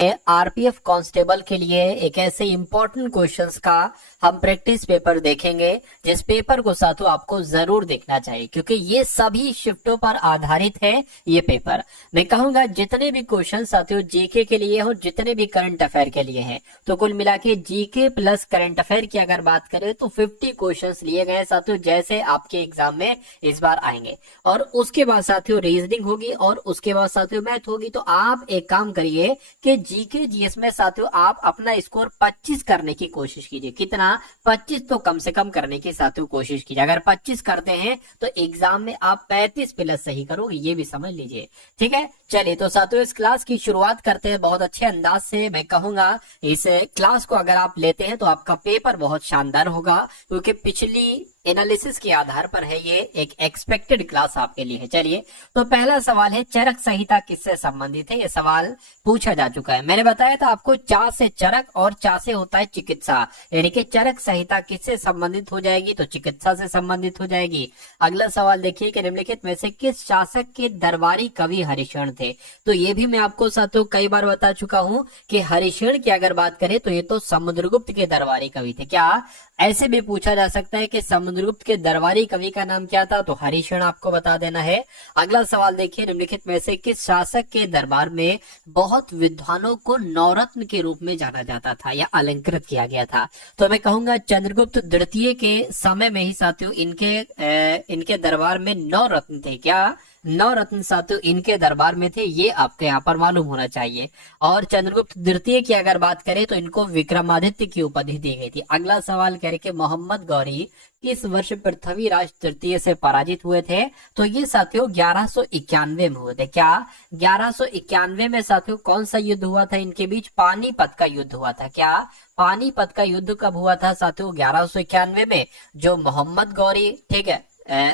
RPF constable के लिए एक ऐसे इंपॉर्टेंट क्वेश्चंस का हम प्रैक्टिस पेपर देखेंगे, जिस पेपर को साथियों आपको जरूर देखना चाहिए, क्योंकि ये सभी शिफ्टों पर आधारित है। ये पेपर मैं कहूंगा जितने भी क्वेश्चन साथियों जीके के लिए हो, जितने भी करंट अफेयर के लिए हैं, तो कुल मिला के जीके प्लस करंट अफेयर की अगर बात करें तो 50 क्वेश्चंस लिए गए साथियों, जैसे आपके एग्जाम में इस बार आएंगे। और उसके बाद साथियों रीजनिंग होगी और उसके बाद साथियों मैथ होगी। तो आप एक काम करिए कि जीके जीएस में साथियों आप अपना स्कोर 25 करने की कोशिश कीजिए। कितना? 25 तो कम से कम करने की साथियों कोशिश कीजिए। अगर 25 करते हैं तो एग्जाम में आप 35 प्लस सही करोगे, ये भी समझ लीजिए। ठीक है, चलिए तो साथियों इस क्लास की शुरुआत करते हैं बहुत अच्छे अंदाज से। मैं कहूंगा इस क्लास को अगर आप लेते हैं तो आपका पेपर बहुत शानदार होगा, क्योंकि पिछली एनालिसिस के आधार पर है ये एक एक्सपेक्टेड क्लास आपके लिए है। चलिए तो पहला सवाल है, चरक संहिता किससे संबंधित है? ये सवाल पूछा जा चुका है। मैंने बताया था आपको, चा से चरक और चा से होता है चिकित्सा, यानी कि चरक संहिता किससे संबंधित हो जाएगी? तो चिकित्सा से संबंधित हो जाएगी। अगला सवाल देखिए कि निम्नलिखित में से किस शासक के दरबारी कवि हरिशरण थे? तो ये भी मैं आपको साथियों कई बार बता चुका हूं कि हरिशरण की अगर बात करें तो ये तो समुद्रगुप्त के दरबारी कवि थे। क्या ऐसे भी पूछा जा सकता है कि समुद्रगुप्त के दरबारी कवि का नाम क्या था? तो हरिशरण आपको बता देना है। अगला सवाल देखिए, निम्नलिखित में से किस शासक के दरबार में बहुत विद्वानों को नवरत्न के रूप में जाना जाता था या अलंकृत किया गया था? तो मैं कहूंगा चंद्रगुप्त द्वितीय के समय में ही साथियों इनके दरबार में नवरत्न थे। क्या नवरत्न साथियों इनके दरबार में थे? ये आपको यहाँ पर मालूम होना चाहिए। और चंद्रगुप्त द्वितीय की अगर बात करें तो इनको विक्रमादित्य की उपाधि दी गई थी। अगला सवाल कह रहे कि मोहम्मद गौरी किस वर्ष पृथ्वीराज तृतीय से पराजित हुए थे? तो ये साथियों 1191 में हुए थे। क्या 1191 में साथियों कौन सा युद्ध हुआ था इनके बीच? पानीपत का युद्ध हुआ था। क्या पानीपत का युद्ध कब हुआ था साथियों? 1191 में, जो मोहम्मद गौरी, ठीक है,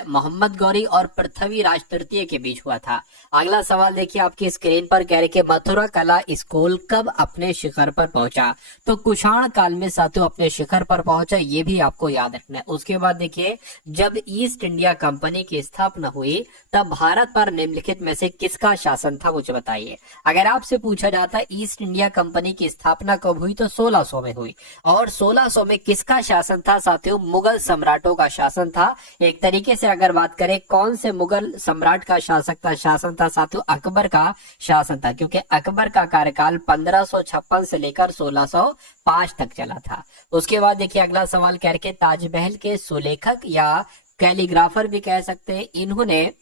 मोहम्मद गौरी और पृथ्वीराज तृतीय के बीच हुआ था। अगला सवाल देखिए आपकी स्क्रीन पर, कह रहे कि मथुरा कला स्कूल कब अपने शिखर पर पहुंचा? तो कुषाण काल में साथियों अपने शिखर पर पहुंचा, ये भी आपको याद रखना है। उसके बाद देखिए, जब ईस्ट इंडिया कंपनी की स्थापना हुई तब भारत पर निम्नलिखित में से किसका शासन था? मुझे बताइए। अगर आपसे पूछा जाता ईस्ट इंडिया कंपनी की स्थापना कब हुई, तो 1600 में हुई। और 1600 में किसका शासन था साथियों? मुगल सम्राटों का शासन था। एक तरीके से अगर बात करें कौन से मुगल सम्राट का शासन था साथियों? अकबर का शासन था, क्योंकि अकबर का कार्यकाल 1556 से लेकर 1605 तक चला था। उसके बाद देखिए अगला सवाल कह रहे ताजमहल के सुलेखक या कैलीग्राफर भी कह सकते हैं, इन्होंने,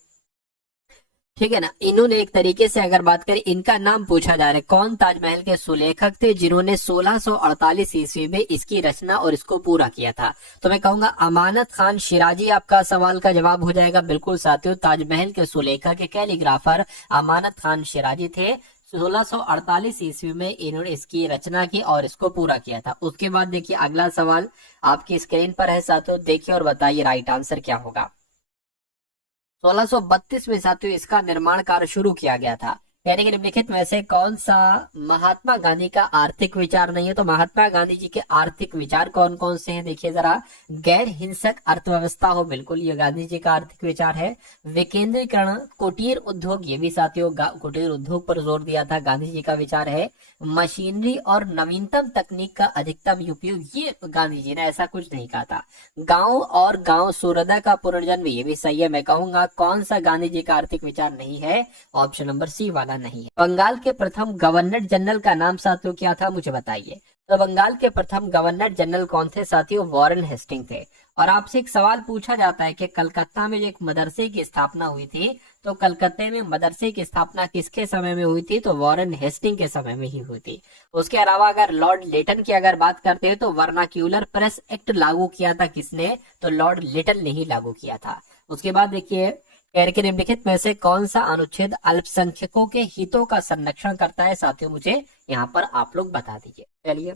ठीक है ना, इन्होंने एक तरीके से अगर बात करें इनका नाम पूछा जा रहा है, कौन ताजमहल के सुलेखक थे जिन्होंने 1648 ईस्वी में इसकी रचना और इसको पूरा किया था? तो मैं कहूंगा अमानत खान शिराजी आपका सवाल का जवाब हो जाएगा। बिल्कुल साथियों, ताजमहल के सुलेखक के कैलीग्राफर अमानत खान शिराजी थे। 1648 ईस्वी में इन्होंने इसकी रचना की और इसको पूरा किया था। उसके बाद देखिए अगला सवाल आपकी स्क्रीन पर है साथियों, देखिए और बताइए राइट आंसर क्या होगा। 1632 में साथियों इसका निर्माण कार्य शुरू किया गया था। यानी कि निम्नलिखित में से कौन सा महात्मा गांधी का आर्थिक विचार नहीं है? तो महात्मा गांधी जी के आर्थिक विचार कौन कौन से हैं? देखिए जरा, गैर हिंसक अर्थव्यवस्था हो, बिल्कुल ये गांधी जी का आर्थिक विचार है। विकेंद्रीकरण, कुटीर उद्योग, ये भी साथियों कुटीर उद्योग पर जोर दिया था, गांधी जी का विचार है। मशीनरी और नवीनतम तकनीक का अधिकतम उपयोग, ये गांधी जी ने ऐसा कुछ नहीं कहा था। गांव और गांव सूर्योदय का पुनर्जन्म, ये भी सही है। मैं कहूंगा कौन सा गांधी जी का आर्थिक विचार नहीं है? ऑप्शन नंबर सी वाला नहीं है। बंगाल के प्रथम गवर्नर जनरल का नाम साथियों क्या था? मुझे बताइए। तो बंगाल के प्रथम गवर्नर जनरल कौन थे साथियों? वॉरेन हेस्टिंग थे। और आपसे एक सवाल पूछा जाता है कि कलकत्ता में एक मदरसे की स्थापना हुई थी, तो कलकत्ते में मदरसे की स्थापना किसके समय में हुई थी? तो वॉरेन हेस्टिंग के समय में ही हुई थी। उसके अलावा अगर लॉर्ड लेटन की अगर बात करते हैं तो वर्नाक्यूलर प्रेस एक्ट लागू किया था किसने? तो लॉर्ड लेटन ने ही लागू किया था। उसके बाद देखिए, निम्नलिखित में से कौन सा अनुच्छेद अल्पसंख्यकों के हितों का संरक्षण करता है? साथियों मुझे यहाँ पर आप लोग बता दीजिए। चलिए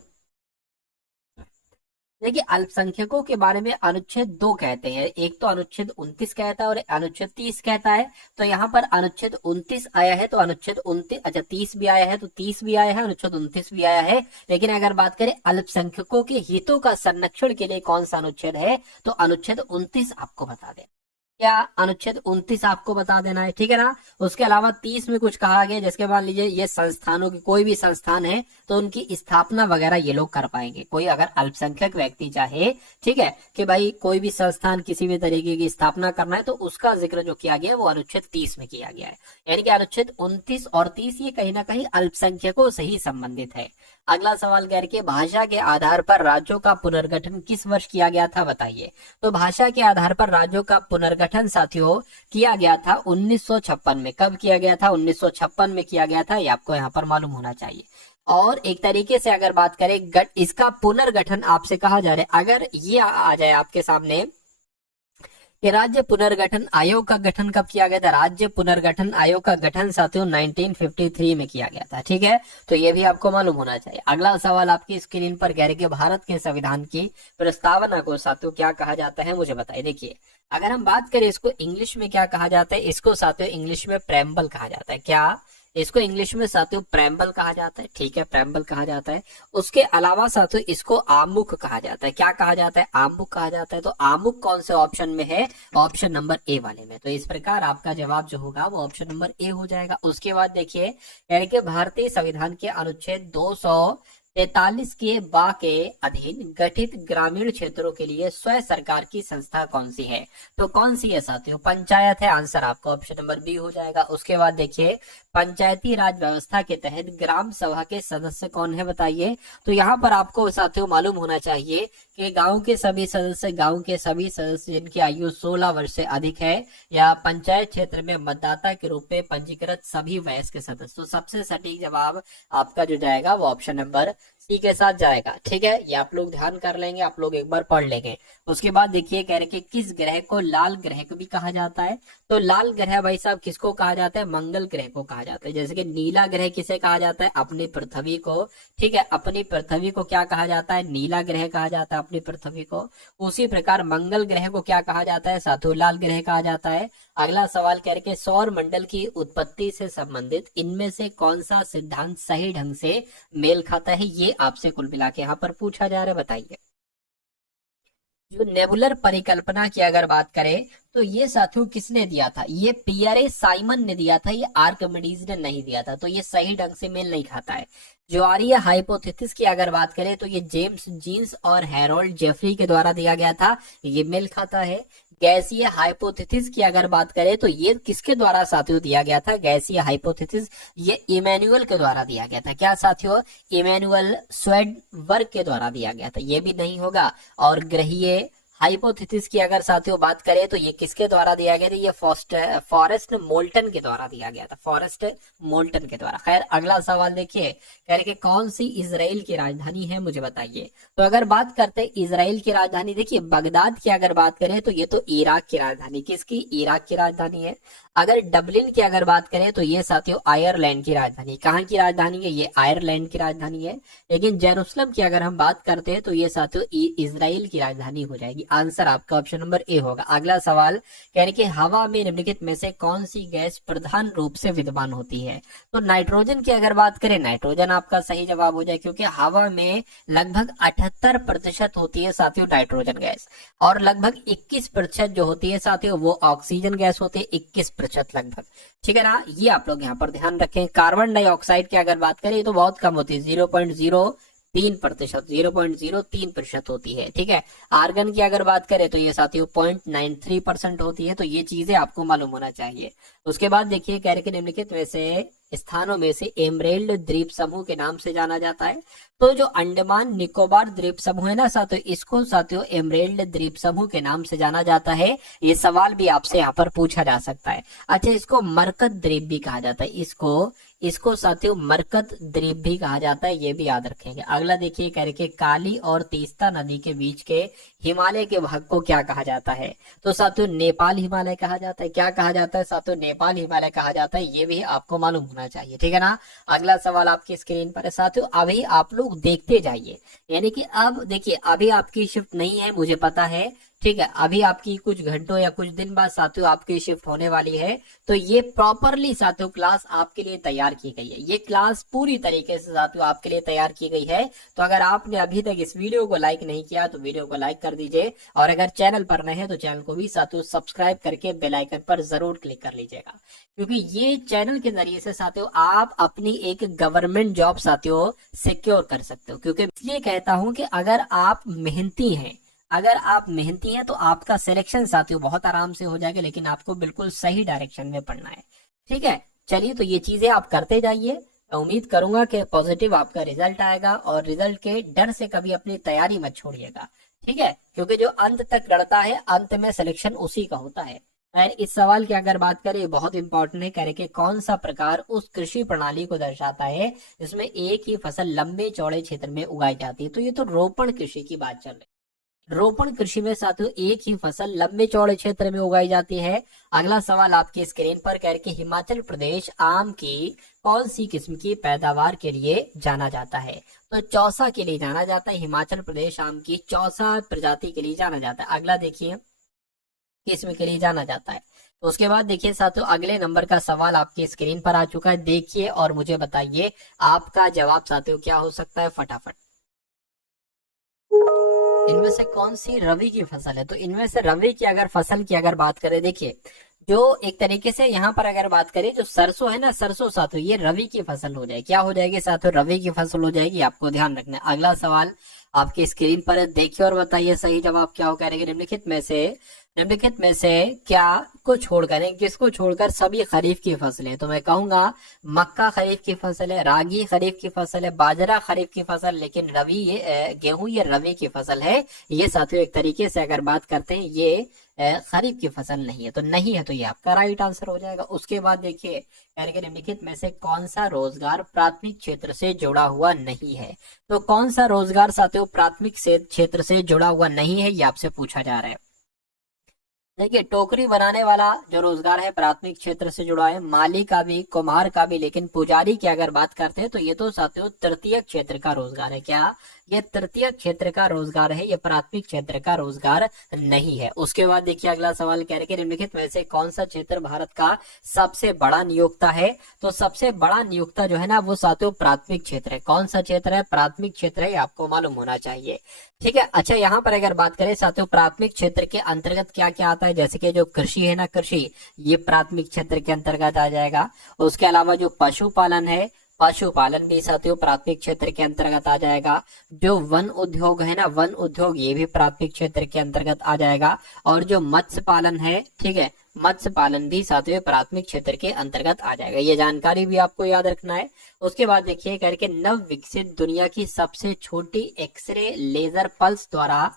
देखिए, अल्पसंख्यकों के बारे में अनुच्छेद 2 कहते हैं, एक तो अनुच्छेद 29 कहता है और अनुच्छेद 30 कहता है। तो यहाँ पर अनुच्छेद 29 आया है, तो अनुच्छेद 29, अच्छा 30 भी आया है, तो 30 भी आया है, अनुच्छेद 29 भी आया है। लेकिन अगर बात करें अल्पसंख्यकों के हितों का संरक्षण के लिए कौन सा अनुच्छेद है, तो अनुच्छेद 29 आपको बता दें। क्या अनुच्छेद 29 आपको बता देना है, ठीक है ना। उसके अलावा 30 में कुछ कहा गया, जिसके मान लीजिए ये संस्थानों की कोई भी संस्थान है तो उनकी स्थापना वगैरह ये लोग कर पाएंगे, कोई अगर अल्पसंख्यक व्यक्ति चाहे, ठीक है, कि भाई कोई भी संस्थान किसी भी तरीके की स्थापना करना है तो उसका जिक्र जो किया गया है वो अनुच्छेद 30 में किया गया है। यानी कि अनुच्छेद 29 और 30 ये कहीं ना कहीं अल्पसंख्यकों से ही संबंधित है। अगला सवाल कह रहे कि भाषा के आधार पर राज्यों का पुनर्गठन किस वर्ष किया गया था, बताइए। तो भाषा के आधार पर राज्यों का पुनर्गठन साथियों किया गया था 1956 में। कब किया गया था? 1956 में किया गया था, ये आपको यहाँ पर मालूम होना चाहिए। और एक तरीके से अगर बात करें इसका पुनर्गठन आपसे कहा जा रहा है, अगर ये आ जाए आपके सामने कि राज्य पुनर्गठन आयोग का गठन कब किया गया था, राज्य पुनर्गठन आयोग का गठन साथियों 1953 में किया गया था, ठीक है। तो ये भी आपको मालूम होना चाहिए। अगला सवाल आपकी स्क्रीन पर कह रहे कि भारत के संविधान की प्रस्तावना को साथियों क्या कहा जाता है, मुझे बताइए। देखिए, अगर हम बात करें इसको इंग्लिश में क्या कहा जाता है, इसको साथियों इंग्लिश में प्रेम्बल कहा जाता है। क्या? इसको इंग्लिश में साथियों प्रेम्बल कहा जाता है, ठीक है, प्रेम्बल कहा जाता है। उसके अलावा साथियों इसको आमुख कहा जाता है। क्या कहा जाता है? आमुख कहा जाता है। तो आमुख कौन से ऑप्शन में है? ऑप्शन नंबर ए वाले में। तो इस प्रकार आपका जवाब जो होगा वो ऑप्शन नंबर ए हो जाएगा। उसके बाद देखिए, यानी कि भारतीय संविधान के अनुच्छेद 243 के बा के अधीन गठित ग्रामीण क्षेत्रों के लिए स्वयं सरकार की संस्था कौन सी है? तो कौन सी है साथियों? पंचायत है। आंसर आपका ऑप्शन नंबर बी हो जाएगा। उसके बाद देखिए, पंचायती राज व्यवस्था के तहत ग्राम सभा के सदस्य कौन है, बताइए। तो यहाँ पर आपको साथियों मालूम होना चाहिए कि गांव के सभी सदस्य जिनकी आयु 16 वर्ष से अधिक है या पंचायत क्षेत्र में मतदाता के रूप में पंजीकृत सभी वयस्क सदस्य। तो सबसे सटीक जवाब आपका जो जाएगा वो ऑप्शन नंबर सी के साथ जाएगा, ठीक है। ये आप लोग ध्यान कर लेंगे, आप लोग एक बार पढ़ लेंगे। उसके बाद देखिए, कह रहे कि किस ग्रह को लाल ग्रह को भी कहा जाता है। तो लाल ग्रह भाई साहब किसको कहा जाता है? मंगल ग्रह को कहा जाता है। जैसे कि नीला ग्रह किसे कहा जाता है? अपनी पृथ्वी को, ठीक है। अपनी पृथ्वी को क्या कहा जाता है? नीला ग्रह कहा जाता है अपनी पृथ्वी को। उसी प्रकार मंगल ग्रह को क्या कहा जाता है साथियों? लाल ग्रह कहा जाता है। अगला सवाल कह रहे सौर मंडल की उत्पत्ति से संबंधित इनमें से कौन सा सिद्धांत सही ढंग से मेल खाता है, ये आपसे कुल मिला के यहाँ पर पूछा जा रहा है, बताइए। जो नेबुलर परिकल्पना की अगर बात करें तो ये साथियों किसने दिया था? ये पियरे साइमन ने दिया था, ये आर्किमिडीज ने नहीं दिया था। तो ये सही ढंग से मेल नहीं खाता है। ज्वारीय हाइपोथेसिस की अगर बात करें तो ये जेम्स जीन्स और हैरोल्ड जेफरी के द्वारा दिया गया था, ये मेल खाता है। गैसीय हाइपोथेसिस की अगर बात करें तो ये किसके द्वारा साथियों दिया गया था? गैसीय हाइपोथेसिस ये इमैनुअल के द्वारा दिया गया था। क्या साथियों? इमैनुअल स्वेडबर्ग के द्वारा दिया गया था, ये भी नहीं होगा। और ग्रहीय हाइपोथेसिस की अगर साथियों बात करें तो ये किसके द्वारा दिया गया था? ये फॉरेस्ट मोल्टन के द्वारा दिया गया था, फॉरेस्ट मोल्टन के द्वारा। खैर, अगला सवाल देखिए, कह रहे कि कौन सी इजराइल की राजधानी है, मुझे बताइए। तो अगर बात करते हैं इजराइल की राजधानी, देखिए बगदाद की अगर बात करें तो ये तो इराक की राजधानी, किसकी? इराक की राजधानी है। अगर डबलिन की अगर बात करें तो ये साथियों आयरलैंड की राजधानी। कहाँ की राजधानी है? ये आयरलैंड की राजधानी है। लेकिन जेरूसलम की अगर हम बात करते हैं तो ये साथियों इजराइल की राजधानी हो जाएगी। आंसर आपका ऑप्शन नंबर ए होगा। अगला सवाल कह रहे कि हवा में निम्नलिखित में से कौन सी गैस प्रधान रूप से विद्यमान होती है? तो नाइट्रोजन की अगर बात करें, नाइट्रोजन आपका सही जवाब हो जाए, क्योंकि हवा में लगभग 78% होती है साथियों नाइट्रोजन गैस, और लगभग 21% जो होती है साथियों वो ऑक्सीजन गैस होती है, 21% लगभग, ठीक है ना। ये आप लोग यहाँ पर ध्यान रखें। कार्बन डाइऑक्साइड की अगर बात करें तो बहुत कम होती है, 0.03%, 0.03% होती है, ठीक है। आर्गन की अगर बात करें तो ये साथियों 0.93% होती है। तो ये चीजें आपको मालूम होना चाहिए। उसके बाद देखिए, कह रहे कि निम्नलिखित में से स्थानों में से एमरेल्ड द्वीप समूह के नाम से जाना जाता है। तो जो अंडमान निकोबार द्वीप समूह है ना साथियों, इसको साथियों एमरेल्ड द्वीप समूह के नाम से जाना जाता है। ये सवाल भी आपसे यहाँ पर पूछा जा सकता है। अच्छा, इसको मरकत द्वीप भी कहा जाता है, इसको साथियों मरकत द्वीप भी कहा जाता है, ये भी याद रखेंगे। अगला देखिए, कह रहे कि काली और तीस्ता नदी के बीच के हिमालय के भाग को क्या कहा जाता है? तो साथियों नेपाल हिमालय कहा जाता है। क्या कहा जाता है साथियों? नेपाल हिमालय कहा जाता है, ये भी आपको मालूम होना चाहिए, ठीक है ना। अगला सवाल आपकी स्क्रीन पर है साथियों, अभी आप लोग देखते जाइए। यानी कि अब देखिए, अभी आपकी शिफ्ट नहीं है, मुझे पता है, ठीक है, अभी आपकी कुछ घंटों या कुछ दिन बाद साथियों आपकी शिफ्ट होने वाली है। तो ये प्रॉपरली साथियों क्लास आपके लिए तैयार की गई है, ये क्लास पूरी तरीके से साथियों आपके लिए तैयार की गई है। तो अगर आपने अभी तक इस वीडियो को लाइक नहीं किया तो वीडियो को लाइक कर दीजिए, और अगर चैनल पर नए हैं तो चैनल को भी साथियों सब्सक्राइब करके बेल आइकन पर जरूर क्लिक कर लीजिएगा, क्योंकि ये चैनल के जरिए से साथियों आप अपनी एक गवर्नमेंट जॉब साथियों सिक्योर कर सकते हो। क्योंकि इसलिए कहता हूं कि अगर आप मेहनती हैं, अगर आप मेहनती हैं तो आपका सिलेक्शन साथियों बहुत आराम से हो जाएगा, लेकिन आपको बिल्कुल सही डायरेक्शन में पढ़ना है। ठीक है, चलिए तो ये चीजें आप करते जाइए। उम्मीद करूंगा कि पॉजिटिव आपका रिजल्ट आएगा, और रिजल्ट के डर से कभी अपनी तैयारी मत छोड़िएगा। ठीक है, क्योंकि जो अंत तक लड़ता है अंत में सिलेक्शन उसी का होता है। खैर, इस सवाल की अगर बात करें, बहुत इंपॉर्टेंट है, कह रहे कि कौन सा प्रकार उस कृषि प्रणाली को दर्शाता है जिसमें एक ही फसल लंबे चौड़े क्षेत्र में उगाई जाती है। तो ये तो रोपण कृषि की बात चल रही है। रोपण कृषि में साथियों एक ही फसल लंबे चौड़े क्षेत्र में उगाई जाती है। अगला सवाल आपकी स्क्रीन पर कह रहे कि हिमाचल प्रदेश आम की कौन सी किस्म की पैदावार के लिए जाना जाता है? तो चौसा के लिए जाना जाता है। हिमाचल प्रदेश आम की चौसा प्रजाति के लिए जाना जाता है। अगला देखिए किस्म के लिए जाना जाता है। तो उसके बाद देखिए साथियों अगले नंबर का सवाल आपकी स्क्रीन पर आ चुका है, देखिए और मुझे बताइए आपका जवाब साथियों क्या हो सकता है फटाफट। इनमें से कौन सी रवि की फसल है? तो इनमें से रवि की अगर फसल की अगर बात करें, देखिए जो एक तरीके से यहाँ पर अगर बात करें, जो सरसों है ना, सरसों साथियों ये रवि की फसल हो जाएगी। क्या हो जाएगी साथियों? रवि की फसल हो जाएगी, आपको ध्यान रखना है। अगला सवाल आपकी स्क्रीन पर है, देखिए और बताइए सही जवाब क्या हो। कह रहे निम्नलिखित में से क्या को छोड़कर, किसको छोड़कर सभी खरीफ की फसलें? तो मैं कहूंगा मक्का खरीफ की फसल है, रागी खरीफ की फसल है, बाजरा खरीफ की फसल, लेकिन रवि ये गेहूं ये रवि की फसल है। ये साथियों एक तरीके से अगर बात करते हैं ये खरीफ की फसल नहीं है, तो नहीं है, तो ये आपका राइट आंसर हो जाएगा। उसके बाद देखिए निम्नलिखित में से कौन सा रोजगार प्राथमिक क्षेत्र से जुड़ा हुआ नहीं है? तो कौन सा रोजगार साथियों प्राथमिक क्षेत्र से जुड़ा हुआ नहीं है, ये आपसे पूछा जा रहा है। देखिए टोकरी बनाने वाला जो रोजगार है प्राथमिक क्षेत्र से जुड़ा है, माली का भी, कुम्हार का भी, लेकिन पुजारी की अगर बात करते हैं तो ये तो साथियों तृतीय क्षेत्र का रोजगार है। क्या ये तृतीय क्षेत्र का रोजगार है, ये प्राथमिक क्षेत्र का रोजगार नहीं है। उसके बाद देखिए अगला सवाल कह रहे कि निम्नलिखित में से कौन सा क्षेत्र भारत का सबसे बड़ा नियोक्ता है? तो सबसे बड़ा नियोक्ता जो है ना वो साथियों प्राथमिक क्षेत्र है। कौन सा क्षेत्र है? प्राथमिक क्षेत्र है, आपको मालूम होना चाहिए। ठीक है, अच्छा यहाँ पर अगर बात करें साथियों प्राथमिक क्षेत्र के अंतर्गत क्या क्या आता है, जैसे कि जो कृषि है ना, कृषि ये प्राथमिक क्षेत्र के अंतर्गत आ जाएगा। उसके अलावा जो पशुपालन है, पशुपालन भी साथियों प्राथमिक क्षेत्र के अंतर्गत आ जाएगा। जो वन उद्योग है ना, वन उद्योग ये भी प्राथमिक क्षेत्र के अंतर्गत आ जाएगा। और जो मत्स्य पालन है, ठीक है, मत्स्य पालन भी साथियों प्राथमिक क्षेत्र के अंतर्गत आ जाएगा। ये जानकारी भी आपको याद रखना है। उसके बाद देखिए करके नव विकसित दुनिया की सबसे छोटी एक्सरे लेजर पल्स द्वारा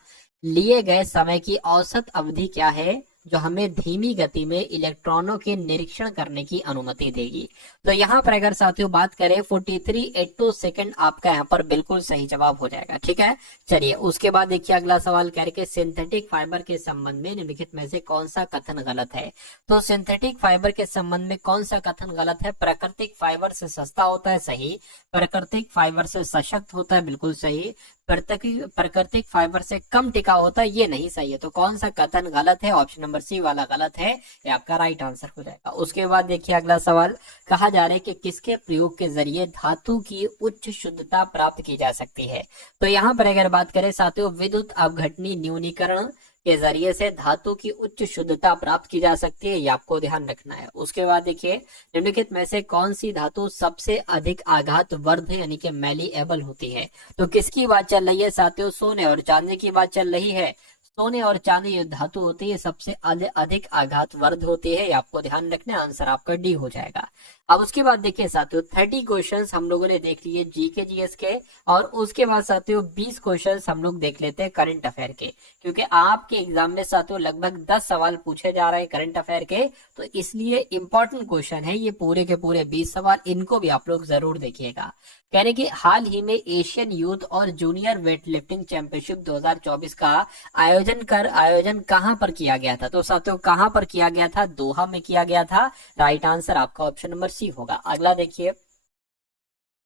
लिए गए समय की औसत अवधि क्या है, जो हमें धीमी गति में इलेक्ट्रॉनों के निरीक्षण करने की अनुमति देगी? तो यहाँ पर अगर साथियों बात करें 4382 सेकंड आपका यहाँ पर बिल्कुल सही जवाब हो जाएगा। ठीक है, चलिए उसके बाद देखिए अगला सवाल कह रहे सिंथेटिक फाइबर के संबंध में निम्नलिखित में से कौन सा कथन गलत है? तो सिंथेटिक फाइबर के संबंध में कौन सा कथन गलत है? प्राकृतिक फाइबर से सस्ता होता है, सही। प्राकृतिक फाइबर से सशक्त होता है, बिल्कुल सही। प्राकृतिक फाइबर से कम टिकाऊ होता है, ये नहीं सही है। तो कौन सा कथन गलत है? ऑप्शन नंबर सी वाला गलत है, ये आपका राइट आंसर हो जाएगा। उसके बाद देखिए अगला सवाल कहा जा रहा है कि किसके प्रयोग के जरिए धातु की उच्च शुद्धता प्राप्त की जा सकती है? तो यहाँ पर अगर बात करें साथियों विद्युत अपघटनी न्यूनीकरण के जरिए से धातु की उच्च शुद्धता प्राप्त की जा सकती है, ये आपको ध्यान रखना है। उसके बाद देखिए निम्नलिखित में से कौन सी धातु सबसे अधिक आघात वर्ध यानी कि मैलीएबल होती है? तो किसकी बात चल रही है साथियों? सोने और चांदी की बात चल रही है। सोने और चांदी जो धातु होती है सबसे अधिक आघात वर्ध होती है, आपको ध्यान रखना है। आंसर आपका डी हो जाएगा। अब उसके बाद देखिए साथियों 30 क्वेश्चंस हम लोगों ने देख लिए जीके जीएस के, और उसके बाद साथियों 20 क्वेश्चंस हम लोग देख लेते हैं करंट अफेयर के, क्योंकि आपके एग्जाम में साथियों लगभग 10 सवाल पूछे जा रहे हैं करंट अफेयर के, तो इसलिए इंपॉर्टेंट क्वेश्चन है ये पूरे के पूरे 20 सवाल, इनको भी आप लोग जरूर देखिएगा। कहने की हाल ही में एशियन यूथ और जूनियर वेट लिफ्टिंग चैंपियनशिप 2024 का आयोजन कहां पर किया गया था? तो साथियों कहां पर किया गया था? दोहा में किया गया था। राइट आंसर आपका ऑप्शन नंबर सी होगा। अगला देखिए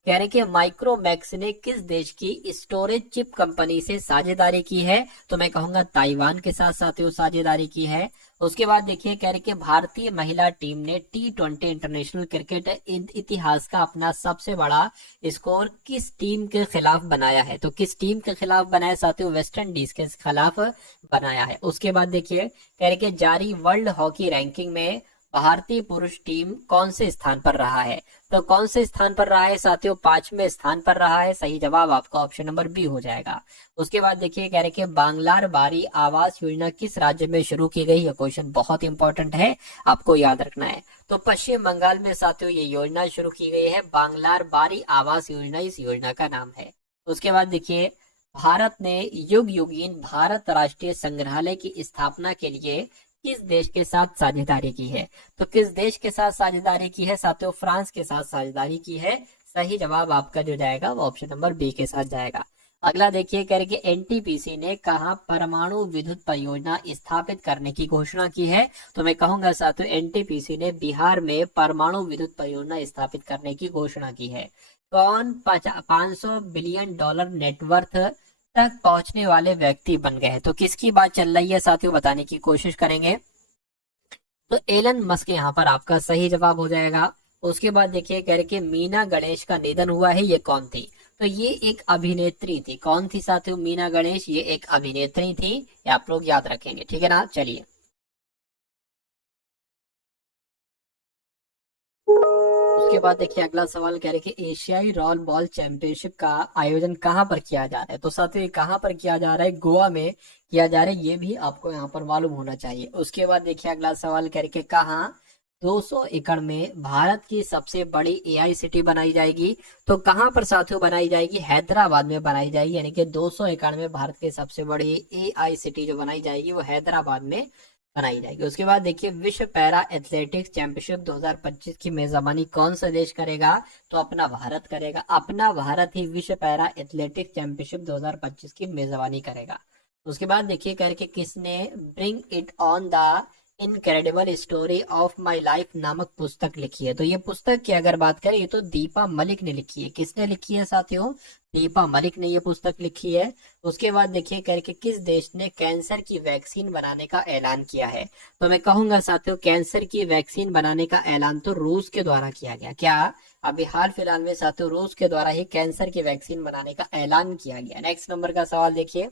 कह रहे कि माइक्रोमैक्स ने किस देश की स्टोरेज चिप कंपनी से साझेदारी की है, तो मैं कहूंगा ताइवान के साथ साथियों साझेदारी की है। उसके बाद देखिए कह रहे कि भारतीय महिला टीम ने T20 इंटरनेशनल क्रिकेट इतिहास का अपना सबसे बड़ा स्कोर किस टीम के खिलाफ बनाया है, तो किस टीम के खिलाफ बनाया साथियों, वेस्ट इंडीज के खिलाफ बनाया है। उसके बाद देखिए कह रहे कि जारी वर्ल्ड हॉकी रैंकिंग में भारतीय पुरुष टीम कौन से स्थान पर रहा है, तो कौन से स्थान पर रहा है साथियों, 5वें स्थान पर रहा है। सही जवाब आपका ऑप्शन नंबर बी हो जाएगा। उसके बाद देखिए कह रहे कि बांग्लार बारी आवास योजना किस राज्य में शुरू की गई, यह क्वेश्चन बहुत इंपॉर्टेंट है, आपको याद रखना है। तो पश्चिम बंगाल में साथियों ये योजना शुरू की गई है, बांग्लार बारी आवास योजना इस योजना का नाम है। उसके बाद देखिए भारत ने युग युगीन भारत राष्ट्रीय संग्रहालय की स्थापना के लिए किस देश के साथ साझेदारी की है, तो किस देश के साथ साझेदारी की है साथियों, फ्रांस के साथ साझेदारी की है। सही जवाब आपका जो जाएगा वो ऑप्शन नंबर बी के साथ जाएगा। अगला देखिए कह रहे कि एनटीपीसी ने कहा परमाणु विद्युत परियोजना स्थापित करने की घोषणा की है, तो मैं कहूंगा साथियों एनटीपीसी ने बिहार में परमाणु विद्युत परियोजना स्थापित करने की घोषणा की है। कौन 500 बिलियन डॉलर नेटवर्थ तक पहुंचने वाले व्यक्ति बन गए हैं, तो किसकी बात चल रही है साथियों, बताने की कोशिश करेंगे। तो एलन मस्क यहाँ पर आपका सही जवाब हो जाएगा। उसके बाद देखिए कह रहे कि मीना गणेश का निधन हुआ है, ये कौन थी, तो ये एक अभिनेत्री थी। कौन थी साथियों, मीना गणेश, ये एक अभिनेत्री थी, ये आप लोग याद रखेंगे, ठीक है ना। चलिए उसके बाद देखिए अगला सवाल कह रहे कि एशियाई रॉल बॉल चैंपियनशिप का आयोजन कहां पर किया जा रहा है, तो साथियों कहां पर किया जा रहा है, गोवा में किया जा रहा है, ये भी आपको यहाँ पर मालूम होना चाहिए। उसके बाद देखिए अगला सवाल कह रहे कि कहां 200 एकड़ में भारत की सबसे बड़ी एआई सिटी बनाई जाएगी, तो कहां पर साथियों बनाई जाएगी, हैदराबाद में बनाई जाएगी। यानी कि 200 एकड़ में भारत की सबसे बड़ी एआई सिटी जो बनाई जाएगी वो हैदराबाद में बनाई जाएगी। उसके बाद देखिए विश्व पैरा एथलेटिक्स चैंपियनशिप 2025 की मेजबानी कौन सा देश करेगा, तो अपना भारत करेगा। अपना भारत ही विश्व पैरा एथलेटिक्स चैंपियनशिप 2025 की मेजबानी करेगा। उसके बाद देखिए करके किसने bring it on the incredible story of my life नामक पुस्तक लिखी है, तो ये पुस्तक की अगर बात करें ये तो दीपा मलिक ने लिखी है। किसने लिखी है साथियों, दीपा मलिक ने ये पुस्तक लिखी है। उसके बाद देखिए करके किस देश ने कैंसर की वैक्सीन बनाने का ऐलान किया है, तो मैं कहूंगा साथियों कैंसर की वैक्सीन बनाने का ऐलान तो रूस के द्वारा किया गया। क्या अभी हाल फिलहाल में साथियों रूस के द्वारा ही कैंसर की वैक्सीन बनाने का ऐलान किया गया। नेक्स्ट नंबर का सवाल देखिए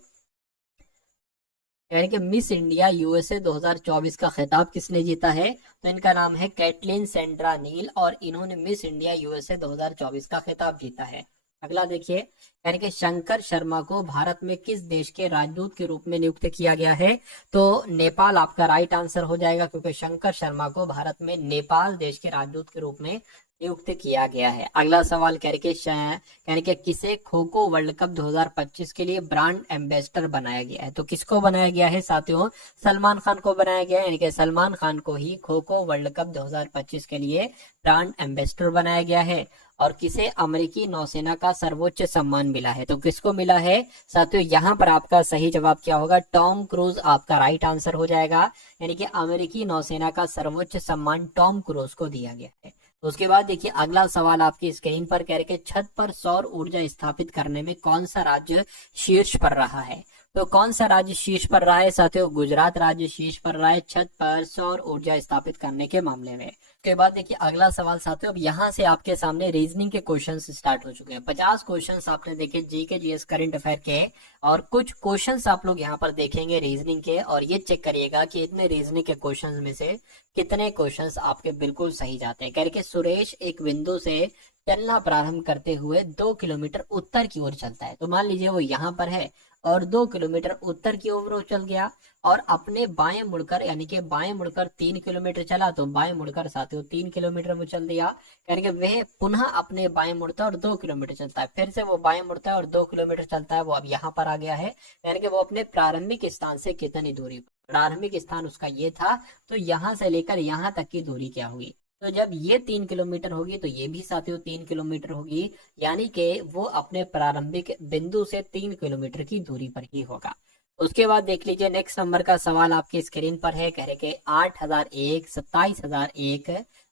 यानी कि मिस इंडिया यूएसए 2024 का खिताब किसने जीता है, तो इनका नाम है कैटलिन सेंड्रा नील और इन्होंने मिस इंडिया यूएसए 2024 का खिताब जीता है। अगला देखिए यानी कि शंकर शर्मा को भारत में किस देश के राजदूत के रूप में नियुक्त किया गया है, तो नेपाल आपका राइट आंसर हो जाएगा, क्योंकि शंकर शर्मा को भारत में नेपाल देश के राजदूत के रूप में नियुक्त किया गया है। अगला सवाल यानी कि किसे खो खो वर्ल्ड कप 2025 के लिए ब्रांड एम्बेसडर बनाया गया है, तो किसको बनाया गया है साथियों, सलमान खान को बनाया गया है। यानी कि सलमान खान को ही खो खो वर्ल्ड कप 2025 के लिए ब्रांड एम्बेसडर बनाया गया है। और किसे अमेरिकी नौसेना का सर्वोच्च सम्मान मिला है, तो किसको मिला है साथियों, यहाँ पर आपका सही जवाब क्या होगा, टॉम क्रूज आपका राइट आंसर हो जाएगा। यानी कि अमेरिकी नौसेना का सर्वोच्च सम्मान टॉम क्रूज को दिया गया है। तो उसके बाद देखिए अगला सवाल आपकी स्क्रीन पर कह रहे छत पर सौर ऊर्जा स्थापित करने में कौन सा राज्य शीर्ष पर रहा है, तो कौन सा राज्य शीर्ष पर रहा है साथियों, गुजरात राज्य शीर्ष पर रहा है छत पर सौर ऊर्जा स्थापित करने के मामले में। उसके बाद देखिए अगला सवाल साथियों, अब यहाँ से आपके सामने रीजनिंग के क्वेश्चंस स्टार्ट हो चुके हैं। 50 क्वेश्चंस आपने देखे जीके जीएस करंट अफेयर के, और कुछ क्वेश्चंस आप लोग यहाँ पर देखेंगे रीजनिंग के, और ये चेक करिएगा कि इतने रीजनिंग के क्वेश्चंस में से कितने क्वेश्चंस आपके बिल्कुल सही जाते हैं। करके सुरेश एक बिंदु से चलना प्रारंभ करते हुए 2 किलोमीटर उत्तर की ओर चलता है, तो मान लीजिए वो यहाँ पर है और 2 किलोमीटर उत्तर की ओर वो चल गया, और अपने बाएं मुड़कर यानी कि बाएं मुड़कर 3 किलोमीटर चला, तो बाएं मुड़कर साथियों 3 किलोमीटर वो चल दिया। यानी कि वह पुनः अपने बाएं मुड़ता है और 2 किलोमीटर चलता है, फिर से वो बाएं मुड़ता है और 2 किलोमीटर चलता है, वो अब यहाँ पर आ गया है। यानी कि वो अपने प्रारंभिक स्थान से कितनी दूरी, प्रारंभिक स्थान उसका ये था, तो यहाँ से लेकर यहाँ तक की दूरी क्या होगी, तो जब ये 3 किलोमीटर होगी तो ये भी साथियों 3 किलोमीटर होगी, यानी कि वो अपने प्रारंभिक बिंदु से 3 किलोमीटर की दूरी पर ही होगा। उसके बाद देख लीजिए नेक्स्ट नंबर का सवाल आपकी स्क्रीन पर है, कह रहे कि 8001, 27001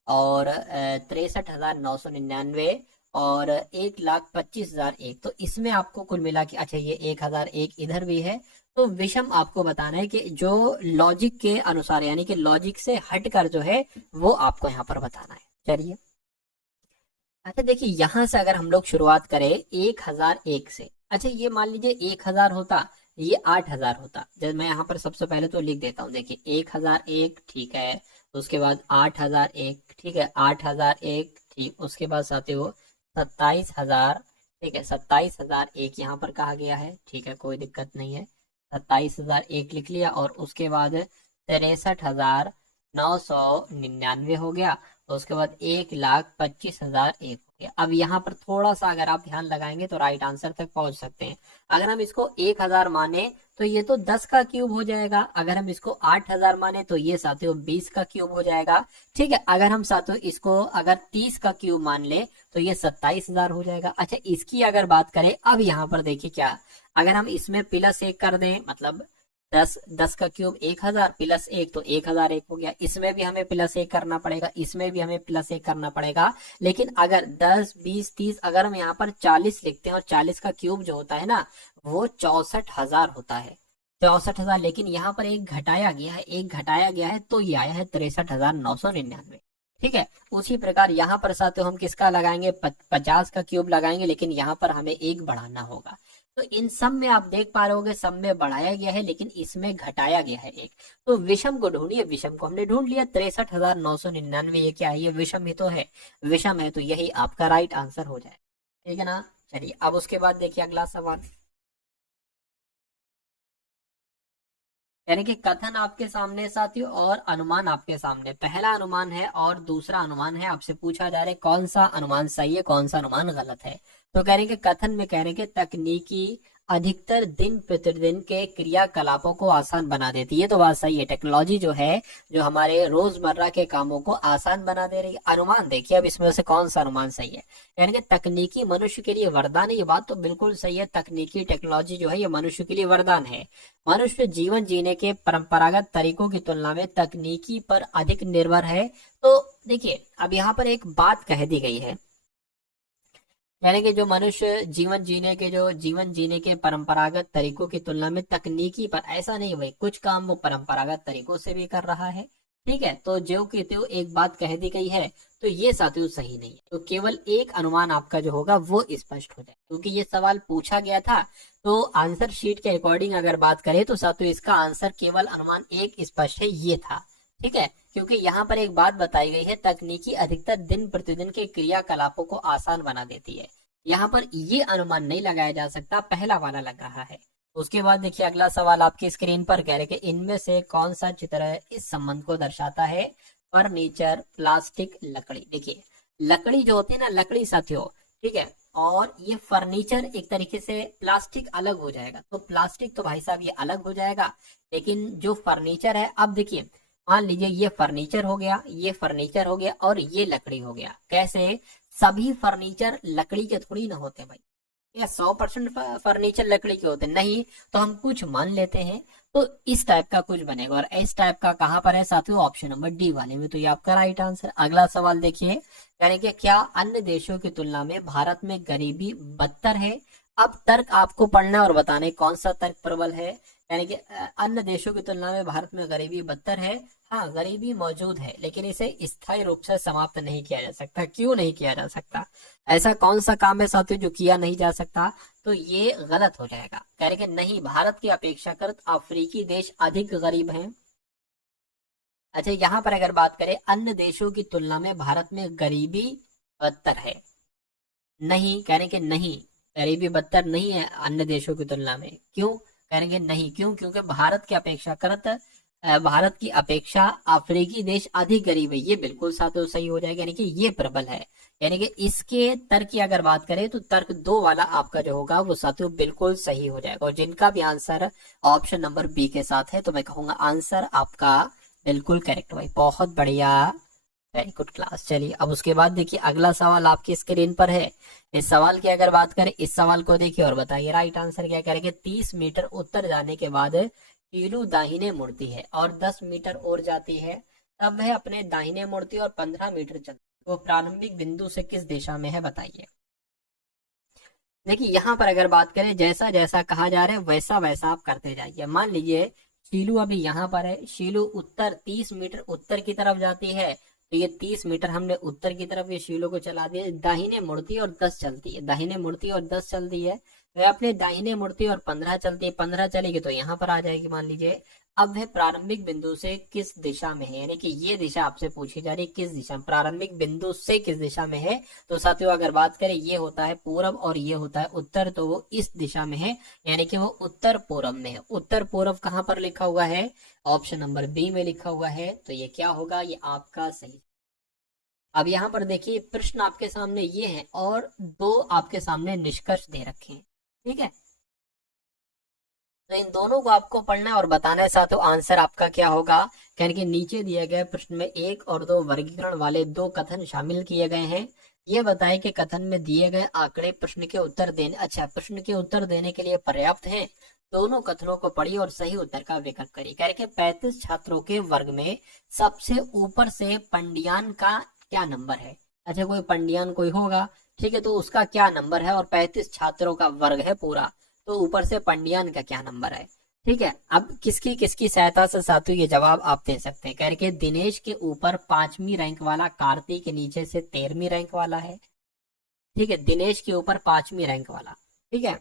और 63999 और 1,25,000 एक, तो इसमें आपको कुल मिला के, अच्छा ये 1,001 इधर भी है, तो विषम आपको बताना है कि जो लॉजिक के अनुसार यानी कि लॉजिक से हटकर जो है वो आपको यहाँ पर बताना है। चलिए अच्छा देखिए, यहां से अगर हम लोग शुरुआत करें 1,001 से, अच्छा ये मान लीजिए 1,000 होता, ये 8,000 होता। जब मैं यहाँ पर सबसे पहले तो लिख देता हूँ, देखिए 1,001 ठीक है, उसके बाद 8,001 ठीक है, 8,001 ठीक, उसके बाद साथियों 27,000 ठीक है, 27,001 यहाँ पर कहा गया है, ठीक है कोई दिक्कत नहीं है, 27,001 लिख लिया, और उसके बाद 63,999 हो गया, उसके बाद 1,25,001 हो गया। अब यहाँ पर थोड़ा सा अगर आप ध्यान लगाएंगे तो राइट आंसर तक पहुंच सकते हैं। अगर हम इसको 1,000 माने तो ये तो 10 का क्यूब हो जाएगा, अगर हम इसको 8,000 माने तो ये साथियों 20 का क्यूब हो जाएगा, ठीक है। अगर हम साथियों इसको अगर 30 का क्यूब मान ले तो ये 27,000 हो जाएगा। अच्छा इसकी अगर बात करें, अब यहाँ पर देखिए क्या, अगर हम इसमें +1 कर दें, मतलब 10 का क्यूब 1,000 +1 तो 1,001 हो गया, इसमें भी हमें +1 करना पड़ेगा, इसमें भी हमें +1 करना पड़ेगा। लेकिन अगर 10 20 30 अगर हम यहाँ पर 40 लिखते हैं, और 40 का क्यूब जो होता है ना वो 64,000 होता है, 64,000। लेकिन यहाँ पर एक घटाया गया है, एक घटाया गया है, तो ये आया है 63,999, ठीक है। उसी प्रकार यहाँ पर साथियों हम किसका लगाएंगे, 50 का क्यूब लगाएंगे, लेकिन यहाँ पर हमें एक बढ़ाना होगा। तो इन सब में आप देख पा रहे होगे, सब में बढ़ाया गया है लेकिन इसमें घटाया गया है एक। तो विषम को ढूंढिए, विषम को हमने ढूंढ लिया, 63,999, ये क्या है, ये विषम ही तो है, विषम है, तो यही आपका राइट आंसर हो जाए, ठीक है ना। चलिए अब उसके बाद देखिए अगला सवाल, यानी कि कथन आपके सामने साथियों और अनुमान आपके सामने। पहला अनुमान है और दूसरा अनुमान है, आपसे पूछा जा रहा है कौन सा अनुमान सही है, कौन सा अनुमान गलत है। तो कह रहे हैं कि कथन में कह रहे हैं कि तकनीकी अधिकतर दिन प्रतिदिन के क्रियाकलापों को आसान बना देती है। ये तो बात सही है, टेक्नोलॉजी जो है जो हमारे रोजमर्रा के कामों को आसान बना दे रही है। अनुमान देखिए अब इसमें से कौन सा अनुमान सही है, यानी कि तकनीकी मनुष्य के लिए वरदान है, ये बात तो बिल्कुल सही है, तकनीकी टेक्नोलॉजी जो है ये मनुष्य के लिए वरदान है। मनुष्य जीवन जीने के परंपरागत तरीकों की तुलना में तकनीकी पर अधिक निर्भर है। तो देखिए अब यहाँ पर एक बात कह दी गई है, यानी कि जो मनुष्य जीवन जीने के परंपरागत तरीकों की तुलना में तकनीकी पर, ऐसा नहीं भाई कुछ काम वो परंपरागत तरीकों से भी कर रहा है, ठीक है। तो जो की त्यों एक बात कह दी गई है, तो ये साथियों सही नहीं है। तो केवल एक अनुमान आपका जो होगा वो स्पष्ट हो जाए, क्योंकि ये सवाल पूछा गया था। तो आंसर शीट के अकॉर्डिंग अगर बात करें तो साथियों इसका आंसर केवल अनुमान एक स्पष्ट है, ये था, ठीक है। क्योंकि यहाँ पर एक बात बताई गई है, तकनीकी अधिकतर दिन प्रतिदिन के क्रियाकलापों को आसान बना देती है। यहाँ पर ये अनुमान नहीं लगाया जा सकता, पहला वाला लग रहा है। उसके बाद देखिए अगला सवाल आपकी स्क्रीन पर कह रहे कि इनमें से कौन सा चित्र इस संबंध को दर्शाता है, फर्नीचर प्लास्टिक लकड़ी। देखिए लकड़ी जो होती है ना, लकड़ी साथियों, ठीक है, और ये फर्नीचर एक तरीके से प्लास्टिक अलग हो जाएगा, तो प्लास्टिक तो भाई साहब ये अलग हो जाएगा, लेकिन जो फर्नीचर है, अब देखिए मान लीजिए ये फर्नीचर हो गया, ये फर्नीचर हो गया, और ये लकड़ी हो गया। कैसे, सभी फर्नीचर लकड़ी के थोड़ी ना होते भाई, या 100% फर्नीचर लकड़ी के होते नहीं, तो हम कुछ मान लेते हैं, तो इस टाइप का कुछ बनेगा। और इस टाइप का कहां पर है साथियों, ऑप्शन नंबर डी वाले में, तो ये आपका राइट आंसर। अगला सवाल देखिए, यानी कि क्या अन्य देशों की तुलना में भारत में गरीबी बदतर है। अब तर्क आपको पढ़ना और बताने कौन सा तर्क प्रबल है, यानी कि अन्य देशों की तुलना में भारत में गरीबी बदतर है। हाँ गरीबी मौजूद है, लेकिन इसे स्थायी रूप से समाप्त नहीं किया जा सकता। क्यों नहीं किया जा सकता, ऐसा कौन सा काम है साथियों जो किया नहीं जा सकता, तो ये गलत हो जाएगा। कह रहे कि नहीं, भारत की अपेक्षाकृत अफ्रीकी देश अधिक गरीब हैं। अच्छा यहाँ पर अगर बात करें अन्य देशों की तुलना में भारत में गरीबी बदतर है, नहीं, कह रहे कि नहीं, गरीबी बदतर नहीं है अन्य देशों की तुलना में। क्यों, कहेंगे नहीं, क्यों, क्योंकि भारत की अपेक्षा अफ्रीकी देश अधिक गरीब है। ये बिल्कुल साथियों सही हो जाएगा, यानी कि ये प्रबल है। यानी कि इसके तर्क की अगर बात करें तो तर्क 2 वाला आपका जो होगा वो साथियों बिल्कुल सही हो जाएगा। और जिनका भी आंसर ऑप्शन नंबर बी के साथ है, तो मैं कहूंगा आंसर आपका बिल्कुल करेक्ट भाई, बहुत बढ़िया, वेरी गुड क्लास। चलिए अब उसके बाद देखिए अगला सवाल आपकी स्क्रीन पर है। इस सवाल की अगर बात करें, इस सवाल को देखिए और बताइए राइट आंसर क्या करेंगे। 30 मीटर उत्तर जाने के बाद टीलू दाहिने मुड़ती है और 10 मीटर और जाती है, तब वह अपने दाहिने मुड़ती है और 15 मीटर चलती है। वो प्रारंभिक बिंदु से किस दिशा में है बताइए। देखिए यहाँ पर अगर बात करें, जैसा जैसा कहा जा रहा है वैसा वैसा आप करते जाइए। मान लीजिए शीलू अभी यहाँ पर है, शीलू उत्तर 30 मीटर उत्तर की तरफ जाती है, तो ये 30 मीटर हमने उत्तर की तरफ ये शीलू को चला दिया, दाहिने मुड़ती है और 10 चलती है, दाहिने मुड़ती है और 10 चलती है, तो अपने दाहिने मुड़ती है और 15 चलती है, 15 चलेगी तो यहाँ पर आ जाएगी मान लीजिए। अब वह प्रारंभिक बिंदु से किस दिशा में है, यानी कि ये दिशा आपसे पूछी जा रही है, किस दिशा, प्रारंभिक बिंदु से किस दिशा में है। तो साथियों अगर बात करें, ये होता है पूरब और ये होता है उत्तर, तो वो इस दिशा में है, यानी कि वो उत्तर पूरब में है। उत्तर पूरब कहाँ पर लिखा हुआ है, ऑप्शन नंबर बी में लिखा हुआ है, तो ये क्या होगा, ये आपका सही। अब यहाँ पर देखिए प्रश्न आपके सामने ये है और दो आपके सामने निष्कर्ष दे रखे हैं, ठीक है। तो इन दोनों को आपको पढ़ना है और बताना है साथियों। आंसर आपका क्या होगा, कहने के नीचे दिए गए प्रश्न में 1 और 2 वर्गीकरण वाले 2 कथन शामिल किए गए हैं। ये बताएं कि कथन में दिए गए आंकड़े प्रश्न के उत्तर देने, अच्छा प्रश्न के उत्तर देने के लिए पर्याप्त हैं। दोनों कथनों को पढ़िए और सही उत्तर का विकल्प करिए। कह रहे 35 छात्रों के वर्ग में सबसे ऊपर से पंडियान का क्या नंबर है। अच्छा कोई पंडियान कोई होगा, ठीक है, तो उसका क्या नंबर है, और 35 छात्रों का वर्ग है पूरा, तो ऊपर से पंडियान का क्या नंबर है, ठीक है। अब किसकी किसकी सहायता से साथियों ये जवाब आप दे सकते हैं। कह रहे दिनेश के ऊपर 5वीं रैंक वाला कार्तिक के नीचे से 13वीं रैंक वाला है, ठीक है, दिनेश के ऊपर 5वीं रैंक वाला, ठीक है।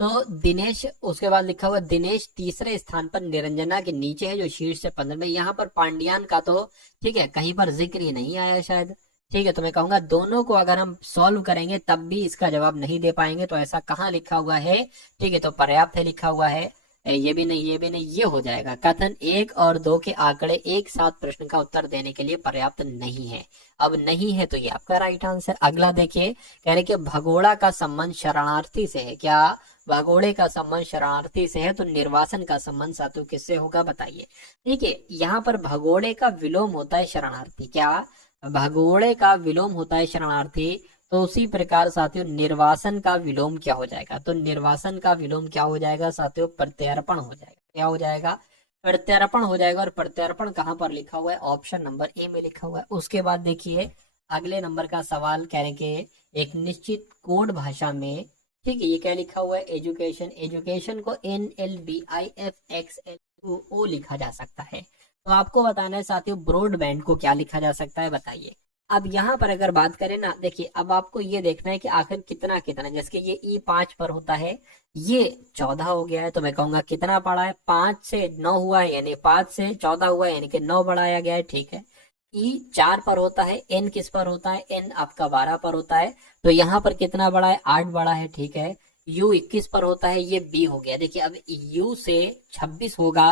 तो दिनेश, उसके बाद लिखा हुआ दिनेश तीसरे स्थान पर निरंजना के नीचे है जो शीर्ष से 15 में। यहाँ पर पांड्यान का तो ठीक है कहीं पर जिक्र ही नहीं आया शायद, ठीक है। तो मैं कहूंगा दोनों को अगर हम सॉल्व करेंगे तब भी इसका जवाब नहीं दे पाएंगे, तो ऐसा कहाँ लिखा हुआ है, ठीक है, तो पर्याप्त है लिखा हुआ है, ये भी नहीं ये भी नहीं, ये हो जाएगा। कथन 1 और 2 के आंकड़े एक साथ प्रश्न का उत्तर देने के लिए पर्याप्त नहीं है। अब नहीं है तो ये आपका राइट आंसर। अगला देखिए, कह रहे कि भगोड़ा का संबंध शरणार्थी से है, क्या भगोड़े का संबंध शरणार्थी से है, तो निर्वासन का संबंध साथियों किससे होगा बताइए। ठीक है, यहाँ पर भगोड़े का विलोम होता है शरणार्थी, क्या भगोड़े का विलोम होता है शरणार्थी, तो उसी प्रकार साथियों निर्वासन का विलोम क्या हो जाएगा, तो निर्वासन का विलोम क्या हो जाएगा साथियों, प्रत्यार्पण हो जाएगा। क्या हो जाएगा, प्रत्यार्पण हो जाएगा। और प्रत्यार्पण कहाँ पर लिखा हुआ है, ऑप्शन नंबर ए में लिखा हुआ है। उसके बाद देखिए अगले नंबर का सवाल, कह रहे कि एक निश्चित कोड भाषा में, ठीक है, ये क्या लिखा हुआ है, एजुकेशन, एजुकेशन को NLBIFXLO लिखा जा सकता है। तो आपको बताना है साथियों ब्रॉडबैंड को क्या लिखा जा सकता है बताइए। अब यहाँ पर अगर बात करें ना, देखिए अब आपको ये देखना है कि आखिर कितना कितना, जैसे ये E5 पर होता है, ये 14 हो गया है, तो मैं कहूंगा कितना पड़ा है, 5 से 9 हुआ है, यानी 5 से 14 हुआ है, यानी कि 9 बढ़ाया गया है, ठीक है। E4 पर होता है, N किस पर होता है, N आपका 12 पर होता है, तो यहाँ पर कितना बड़ा है, 8 बड़ा है, ठीक है। U21 पर होता है, ये B हो गया। देखिए अब U से 26 होगा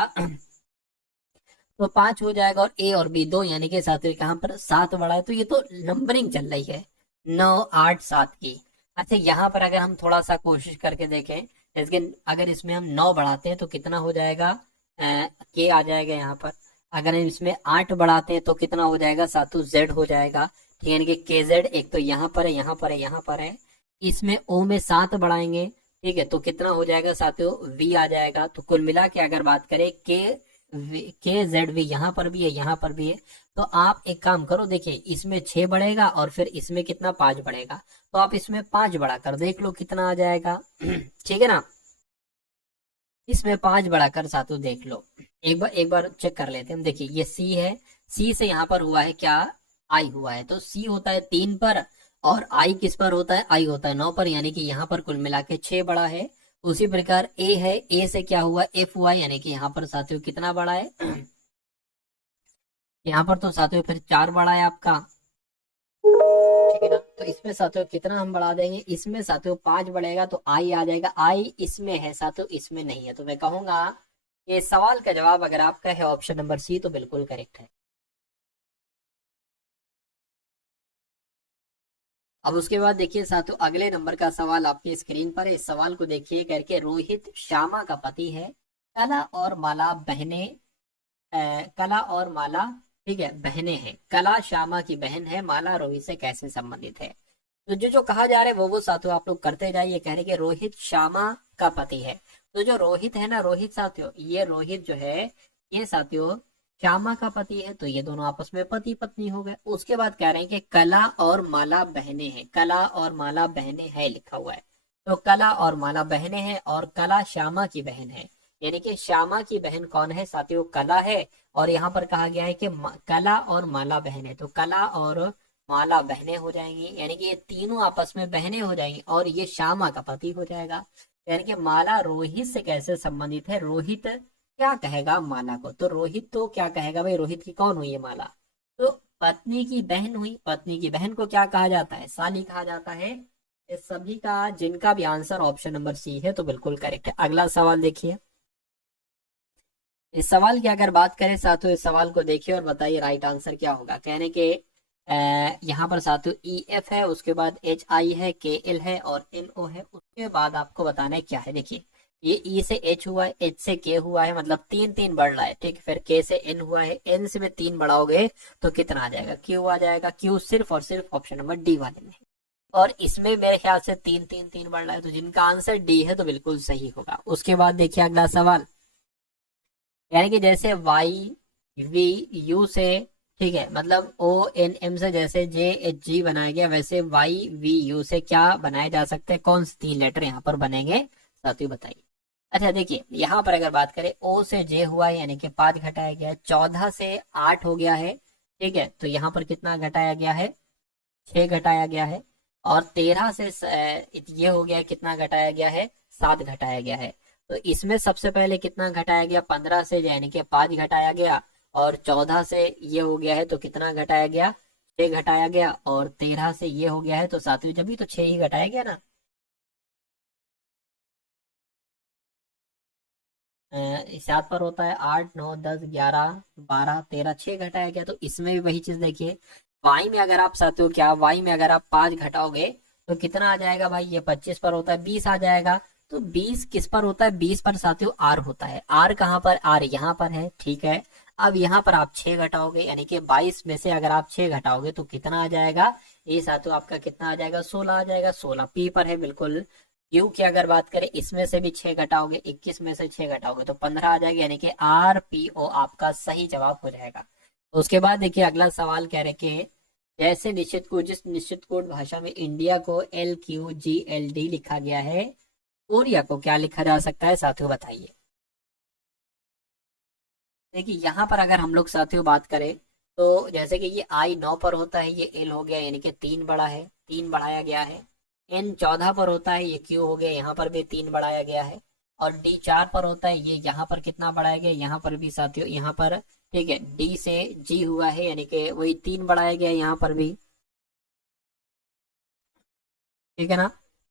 तो 5 हो जाएगा, और A और B 2, यानी कि साथियों यहाँ पर 7 बड़ा है, तो ये तो नंबरिंग चल रही है 9 8 7 की। अच्छा यहाँ पर अगर हम थोड़ा सा कोशिश करके देखें, जैसे अगर इसमें हम 9 बढ़ाते हैं तो कितना हो जाएगा, K आ जाएगा यहाँ पर। अगर हम इसमें 8 बढ़ाते हैं तो कितना हो जाएगा साथियों, Z हो जाएगा, ठीक है, यानी कि KZ एक तो यहाँ पर है, यहाँ पर है, यहाँ पर है। इसमें O में 7 बढ़ाएंगे, ठीक है, तो कितना हो जाएगा साथियों, V आ जाएगा। तो कुल मिला के अगर बात करें KZV यहाँ पर भी है, यहाँ पर भी है, तो आप एक काम करो, देखिए इसमें 6 बढ़ेगा और फिर इसमें कितना 5 बढ़ेगा, तो आप इसमें 5 बढ़ाकर देख लो कितना आ जाएगा ठीक है ना, इसमें 5 बढ़ाकर साथियों देख लो, एक बार चेक कर लेते हैं हम। देखिए ये C है, C से यहाँ पर हुआ है क्या, I हुआ है, तो C होता है 3 पर और I किस पर होता है, I होता है 9 पर, यानी कि यहाँ पर कुल मिला के 6 बड़ा है। उसी प्रकार A है, A से क्या हुआ, F हुआ, यानी कि यहाँ पर साथियों कितना बड़ा है यहाँ पर तो साथियों फिर 4 बड़ा है आपका, ठीक है ना। तो इसमें साथियों कितना हम बढ़ा देंगे, इसमें साथियों 5 बढ़ेगा तो I आ जाएगा, I इसमें है साथियों, इसमें नहीं है। तो मैं कहूंगा ये सवाल का जवाब अगर आपका है ऑप्शन नंबर C तो बिल्कुल करेक्ट है। अब उसके बाद देखिए साथियों अगले नंबर का सवाल आपकी स्क्रीन पर है। इस सवाल को देखिए, करके रोहित श्यामा का पति है, कला और माला बहने, कला और माला, ठीक है, बहनें हैं। कला श्यामा की बहन है, माला रोहित से कैसे संबंधित है। तो जो जो कहा जा रहा है वो साथियों आप लोग करते जाइए। कह रहे कि रोहित श्यामा का पति है, तो जो रोहित है ना, रोहित साथियों, ये रोहित जो है ये साथियों श्यामा का पति है, तो ये दोनों आपस में पति पत्नी हो गए। उसके बाद कह रहे हैं कि कला और माला बहनें हैं, कला और माला बहनें हैं लिखा हुआ है। तो कला और माला बहनें हैं और कला श्यामा की बहन है, यानी कि श्यामा की बहन कौन है साथियों, कला है। और यहाँ पर कहा गया है कि कला और माला बहन है, तो कला और माला बहनें हो जाएंगी, यानी कि ये तीनों आपस में बहनें हो जाएंगी और ये श्यामा का पति हो जाएगा। यानी कि माला रोहित से कैसे संबंधित है, रोहित क्या कहेगा माला को, तो रोहित तो क्या कहेगा भाई, रोहित की कौन हुई है माला, तो पत्नी की बहन हुई। पत्नी की बहन को क्या कहा जाता है, साली कहा जाता है। इस सभी का जिनका भी आंसर ऑप्शन नंबर सी है तो बिल्कुल करेक्ट है। अगला सवाल देखिए, इस सवाल की अगर बात करें साथियों, इस सवाल को देखिए और बताइए राइट आंसर क्या होगा। कहने के यहाँ पर साथियों ई एफ है, उसके बाद एच आई है, के एल है और एन ओ है। उसके बाद आपको बताना है क्या है। देखिए ये ई से एच हुआ है, एच से के हुआ है, मतलब तीन तीन बढ़ रहा है, ठीक। फिर के से एन हुआ है, एन से में तीन बढ़ाओगे तो कितना आ जाएगा, क्यू आ जाएगा। क्यू सिर्फ और सिर्फ ऑप्शन नंबर डी वाले में है और इसमें मेरे ख्याल से तीन तीन तीन बढ़ रहा है, तो जिनका आंसर डी है तो बिल्कुल सही होगा। उसके बाद देखिए अगला सवाल, यानी कि जैसे वाई वी यू से, ठीक है, मतलब ओ एन एम से जैसे जे एच जी बनाया गया, वैसे वाई वी यू से क्या बनाए जा सकते हैं, कौन से तीन लेटर यहाँ पर बनेंगे साथियों बताइए। अच्छा देखिए यहाँ पर अगर बात करें ओ से जे हुआ है, यानी कि 5 घटाया गया है, 14 से 8 हो गया है, ठीक है, तो यहाँ पर कितना घटाया गया है, 6 घटाया गया है। और 13 से ये हो गया, कितना घटाया गया है, 7 घटाया गया है। तो इसमें सबसे पहले कितना घटाया गया, 15 से यानी कि 5 घटाया गया, और 14 से ये हो गया है तो कितना घटाया गया, 6 घटाया गया, और 13 से ये हो गया है तो सातवीं, जब भी तो 6 ही घटाया गया ना। 7 पर होता है 8 9 10 11 12 13, 6 घटाया गया। तो इसमें भी वही चीज देखिए, वाई में अगर आप साथियों क्या, वाई में अगर आप 5 घटाओगे तो कितना आ जाएगा भाई, ये 25 पर होता है 20 आ जाएगा। तो 20 किस पर होता है, 20 पर साथियों आर होता है। आर कहाँ पर, आर यहाँ पर है, ठीक है। अब यहाँ पर आप 6 घटाओगे, यानी कि 22 में से अगर आप 6 घटाओगे तो कितना आ जाएगा, ये साथियों आपका कितना आ जाएगा, 16 आ जाएगा। 16 पी पर है बिल्कुल। क्यू की अगर बात करें, इसमें से भी 6 घटाओगे, 21 में से 6 घटाओगे तो 15 आ जाएगा, यानी कि आर पी ओ आपका सही जवाब हो जाएगा। उसके बाद देखिए अगला सवाल कह रहे कि जैसे निश्चित कोड, जिस निश्चित कोड भाषा में इंडिया को L Q G L D लिखा गया है, कोरिया को क्या लिखा जा सकता है साथियों बताइए। देखिए यहाँ पर अगर हम लोग साथियों बात करें तो जैसे कि ये आई 9 पर होता है, ये एल हो गया, यानी कि 3 बड़ा है, 3 बढ़ाया गया है। एन 14 पर होता है, ये क्यू हो गया, यहाँ पर भी 3 बढ़ाया गया है। और डी 4 पर होता है, ये यहाँ पर कितना बढ़ाया गया, यहाँ पर भी साथियों, यहाँ पर, ठीक है, डी से जी हुआ है, यानी कि वही 3 बढ़ाया गया यहाँ पर भी, ठीक है ना।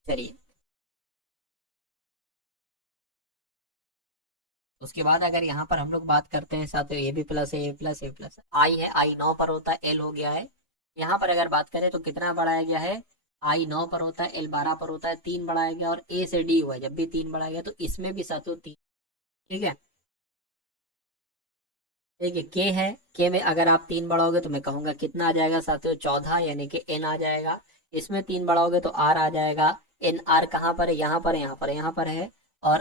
चलिए उसके बाद अगर यहाँ पर हम लोग बात करते हैं साथियों, a b plus a plus a plus i है, आई 9 पर होता है, एल हो गया है। यहाँ पर अगर बात करें तो कितना बढ़ाया गया है, आई 9 पर होता है, एल 12 पर होता है, 3 बढ़ाया गया, और ए से डी हुआ है, जब भी 3 बढ़ाया गया तो इसमें भी साथियों 3, ठीक है। देखिए के है, के में अगर आप 3 बढ़ाओगे तो मैं कहूंगा कितना आ जाएगा साथियों, 14, यानी कि एन आ जाएगा। इसमें 3 बढ़ाओगे तो आर आ जाएगा। एन आर कहाँ पर है, यहाँ पर, यहाँ पर, यहाँ पर है। और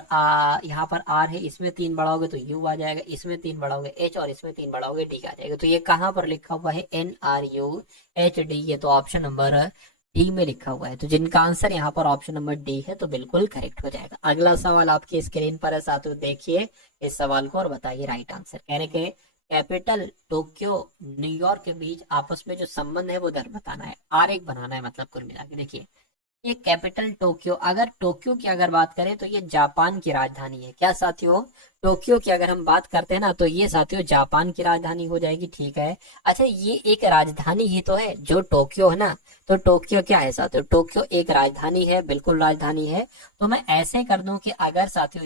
यहाँ पर आर है, इसमें 3 बढ़ाओगे तो यू आ जाएगा, इसमें 3 बढ़ाओगे एच, और इसमें 3 बढ़ाओगे डी आ जाएगा। तो ये कहाँ पर लिखा हुआ है, N R U H D, ये तो ऑप्शन नंबर डी में लिखा हुआ है। तो जिनका आंसर यहाँ पर ऑप्शन नंबर डी है तो बिल्कुल करेक्ट हो जाएगा। अगला सवाल आपकी स्क्रीन पर है साथियों, देखिए इस सवाल को और बताइए राइट आंसर। कहने के कैपिटल टोक्यो न्यूयॉर्क के बीच आपस में जो संबंध है वो दर बताना है, आरेख बनाना है, मतलब कुल मिला के। देखिए ये कैपिटल टोक्यो, अगर टोक्यो की अगर बात करें तो ये जापान की राजधानी है। क्या साथियों, टोक्यो की अगर हम बात करते हैं ना तो ये साथियों जापान की राजधानी हो जाएगी, ठीक है। अच्छा ये एक राजधानी ही तो है जो टोक्यो है ना, तो टोक्यो क्या है साथियों, टोक्यो एक राजधानी है, बिल्कुल राजधानी है। तो मैं ऐसे कर दूं कि अगर साथियों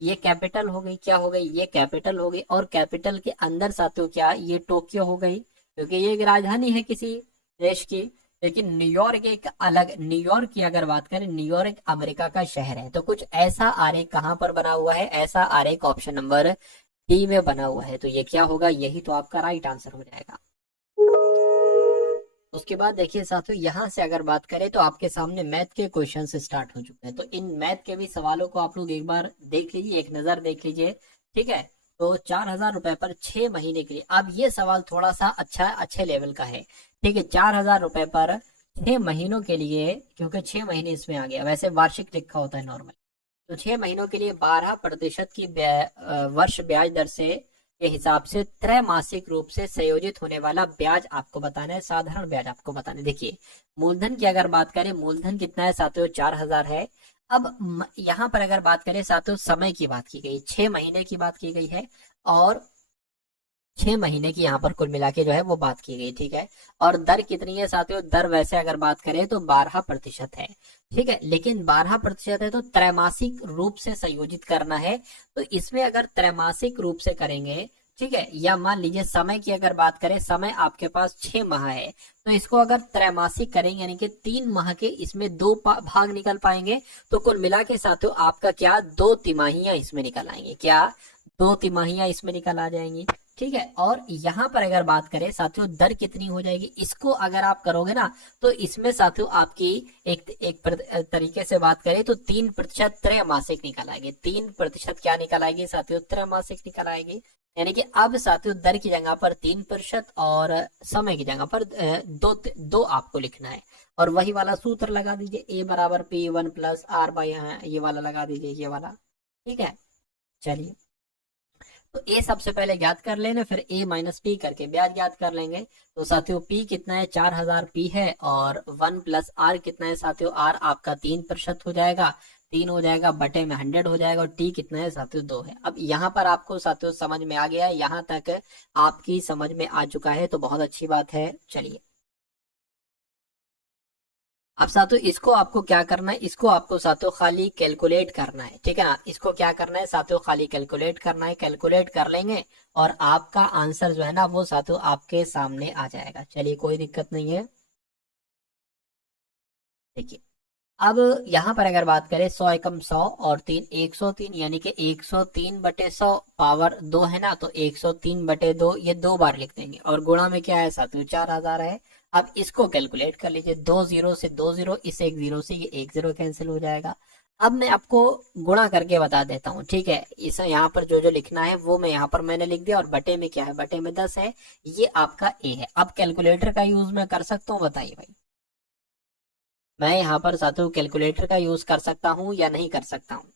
ये कैपिटल हो गई, क्या हो गई, ये कैपिटल हो गई, और कैपिटल के अंदर साथियों क्या, ये टोक्यो हो गई, क्योंकि ये एक राजधानी है किसी देश की। लेकिन न्यूयॉर्क एक अलग, न्यूयॉर्क की अगर बात करें, न्यूयॉर्क अमेरिका का शहर है। तो कुछ ऐसा आरेख कहाँ पर बना हुआ है, ऐसा आरेख ऑप्शन नंबर डी में बना हुआ है। तो ये क्या होगा, यही तो आपका राइट आंसर हो जाएगा। उसके बाद देखिए साथियों, यहाँ से अगर बात करें तो आपके सामने मैथ के क्वेश्चन स्टार्ट हो चुके हैं। तो इन मैथ के भी सवालों को आप लोग एक बार देख लीजिए, एक नजर देख लीजिए, ठीक है। तो 4,000 रुपए पर 6 महीने के लिए। अब ये सवाल थोड़ा सा अच्छे लेवल का है, ठीक है। 4,000 रुपए पर 6 महीनों के लिए, क्योंकि 6 महीने इसमें आ गया, वैसे वार्षिक लिखा होता है नॉर्मल। तो 6 महीनों के लिए 12% की वर्ष ब्याज दर से के हिसाब से त्रैमासिक रूप से संयोजित होने वाला ब्याज आपको बताना है, साधारण ब्याज आपको बताना है। देखिए मूलधन की अगर बात करें, मूलधन कितना है साथियों, 4,000 है। अब यहाँ पर अगर बात करें साथियों, समय की बात की गई, 6 महीने की बात की गई है, और 6 महीने की यहाँ पर कुल मिला के जो है वो बात की गई, ठीक है। और दर कितनी है साथियों, दर वैसे अगर बात करें तो 12% है, ठीक है। लेकिन 12% है तो त्रैमासिक रूप से संयोजित करना है, तो इसमें अगर त्रैमासिक रूप से करेंगे, ठीक है, या मान लीजिए समय की अगर बात करें, समय आपके पास 6 माह है, तो इसको अगर त्रैमासिक करेंगे यानी कि 3 माह के इसमें 2 भाग निकल पाएंगे, तो कुल मिला के साथियों आपका क्या 2 तिमाहियां इसमें निकल आएंगे, क्या 2 तिमाहियां इसमें निकल आ जाएंगी, ठीक है। और यहाँ पर अगर बात करें साथियों, दर कितनी हो जाएगी, इसको अगर आप करोगे ना, तो इसमें साथियों आपकी एक तरीके से बात करें तो 3% त्रैमासिक निकल आएगी, 3% क्या निकल आएगी साथियों, त्रैमासिक निकल आएगी। यानी कि अब साथियों दर की जगह पर 3% और समय की जगह पर दो आपको लिखना है, और वही वाला सूत्र लगा दीजिए, ए बराबर P1+R/, ये वाला लगा दीजिए, ये वाला, ठीक है। चलिए, तो ए सबसे पहले ज्ञात कर लेना, फिर ए माइनस पी करके ब्याज ज्ञात कर लेंगे। तो साथियों पी कितना है, 4,000 पी है, और 1+R कितना है साथियों, आर आपका 3% हो जाएगा, 3 हो जाएगा, बटे में 100 हो जाएगा, और टी कितना है साथियों 2 है। अब यहाँ पर आपको साथियों समझ में आ गया है, यहाँ तक आपकी समझ में आ चुका है, तो बहुत अच्छी बात है। चलिए अब साथियों इसको आपको क्या करना है, इसको आपको साथियों खाली कैलकुलेट करना है, ठीक है ना। इसको क्या करना है साथियों, खाली कैलकुलेट करना है, कैलकुलेट कर लेंगे और आपका आंसर जो है ना वो साथियों आपके सामने आ जाएगा। चलिए कोई दिक्कत नहीं है। देखिए अब यहाँ पर अगर बात करें 100 एकम 100 और 3 103, यानी कि 103/100 पावर 2 है ना, तो 103/2 ये 2 बार लिख देंगे, और गुणा में क्या है साथियों 4,000 है। अब इसको कैलकुलेट कर लीजिए, 2 0 से 2 0, इस 1 0 से ये 1 0 कैंसिल हो जाएगा। अब मैं आपको गुणा करके बता देता हूँ, ठीक है। इसे यहाँ पर जो जो लिखना है वो मैं यहाँ पर मैंने लिख दिया, और बटे में क्या है, बटे में 10 है, ये आपका ए है। अब कैलकुलेटर का यूज मैं कर सकता हूँ, बताइए भाई, मैं यहाँ पर साथियों कैलकुलेटर का यूज कर सकता हूँ या नहीं कर सकता हूँ,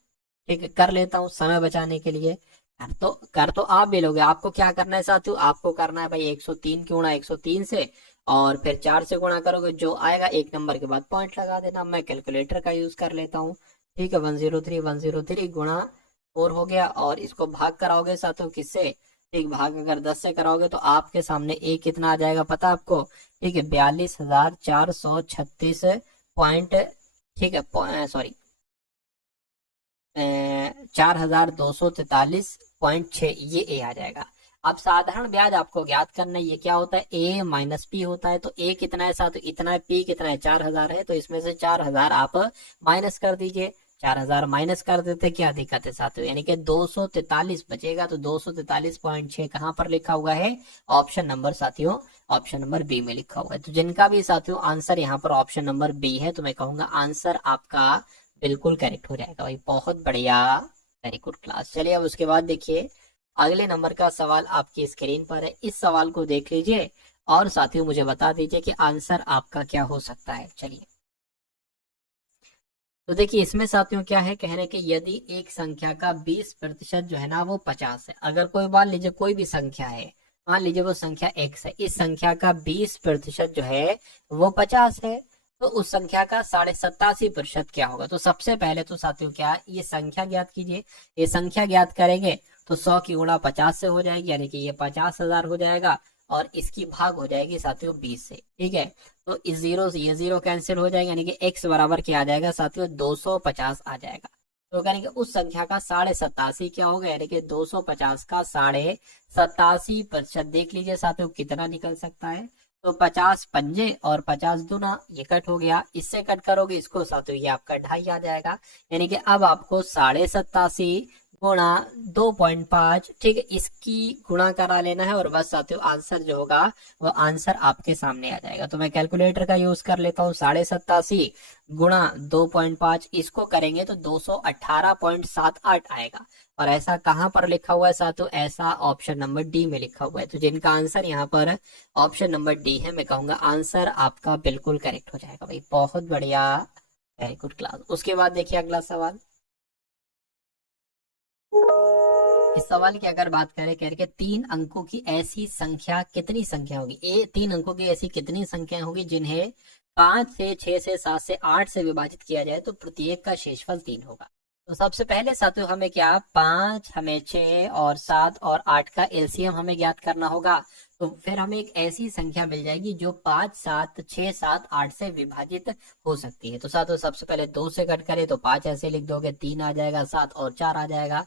ठीक है। कर लेता हूँ समय बचाने के लिए। कर तो आप भी लोगे, आपको क्या करना है साथियों, आपको करना है भाई 103 गुणा 103 से, और फिर 4 से गुणा करोगे, जो आएगा 1 नंबर के बाद पॉइंट लगा देना। मैं कैलकुलेटर का यूज कर लेता हूँ, ठीक है। 103 गुणा 4 हो गया, और इसको भाग कराओगे साथियों किससे, ठीक, भाग अगर 10 से कराओगे तो आपके सामने ए कितना आ जाएगा पता आपको, ठीक है, 42,436 ठीक है, सॉरी 4,243.6, ये ए आ जाएगा। अब साधारण ब्याज आपको ज्ञात करना है, ये क्या होता है, ए माइनस पी होता है। तो ए कितना है साथ, इतना है, पी कितना है 4,000 है, तो इसमें से 4,000 आप माइनस कर दीजिए। 4,000 माइनस कर देते, क्या दिक्कत है साथियों, यानी कि 243 बचेगा। तो 243.6 कहाँ पर लिखा हुआ है, ऑप्शन नंबर साथियों, ऑप्शन नंबर बी में लिखा हुआ है। तो जिनका भी साथियों आंसर यहाँ पर ऑप्शन नंबर बी है, तो मैं कहूंगा आंसर आपका बिल्कुल करेक्ट हो जाएगा भाई, बहुत बढ़िया, वेरी गुड क्लास। चलिए अब उसके बाद देखिए अगले नंबर का सवाल आपकी स्क्रीन पर है, इस सवाल को देख लीजिए और साथियों मुझे बता दीजिए कि आंसर आपका क्या हो सकता है। चलिए तो देखिए इसमें साथियों क्या है, कहने कि यदि एक संख्या का 20% जो है ना वो 50 है। अगर कोई मान लीजिए कोई भी संख्या है, मान लीजिए वो संख्या x है, इस संख्या का 20% जो है वो 50 है, तो उस संख्या का 87.5% क्या होगा। तो सबसे पहले तो साथियों क्या, ये संख्या ज्ञात कीजिए। ये संख्या ज्ञात करेंगे तो 100 की गुणा 50 से हो जाएगी, यानी कि ये 50,000 हो जाएगा, और इसकी भाग हो जाएगी साथियों 20 से, ठीक है। तो इस जीरो से ये जीरो कैंसिल हो जाएगा, यानी कि x बराबर क्या आ जाएगा साथियों 250 आ जाएगा। तो यानी कि उस संख्या का 87.5 क्या होगा, यानी कि 250 का 87.5%। देख लीजिए साथियों कितना निकल सकता है, तो 50 पंजे और 50 दूना, ये कट हो गया, इससे कट करोगे इसको साथियों ये आपका 2.5 आ जाएगा। यानी कि अब आपको 87.5 गुणा 2.5, ठीक है, इसकी गुणा करा लेना है और बस साथियों आंसर जो होगा वो आंसर आपके सामने आ जाएगा। तो मैं कैलकुलेटर का यूज कर लेता हूँ, 87.5 गुणा 2.5, इसको करेंगे तो 218.78 आएगा। और ऐसा कहाँ पर लिखा हुआ है साथियों? ऐसा ऑप्शन नंबर डी में लिखा हुआ है। तो जिनका आंसर यहाँ पर ऑप्शन नंबर डी है, मैं कहूंगा आंसर आपका बिल्कुल करेक्ट हो जाएगा भाई। बहुत बढ़िया, वेरी गुड क्लास। उसके बाद देखिए अगला सवाल। इस सवाल की अगर बात करें, कह रहे कि 3 अंकों की ऐसी संख्या कितनी संख्या होगी? 3 अंकों की ऐसी कितनी संख्या होगी जिन्हें 5 से 6 से 7 से 8 से विभाजित किया जाए तो प्रत्येक का शेषफल 3 होगा। तो सबसे पहले साथियों हमें क्या, 5, हमें 6 और 7 और 8 का एलसीएम हमें ज्ञात करना होगा। तो फिर हमें एक ऐसी संख्या मिल जाएगी जो 5, 7, 6, 7, 8 से विभाजित हो सकती है। तो साथियों सबसे पहले 2 से कट करें तो 5 ऐसे लिख दोगे, 3 आ जाएगा, 7 और 4 आ जाएगा।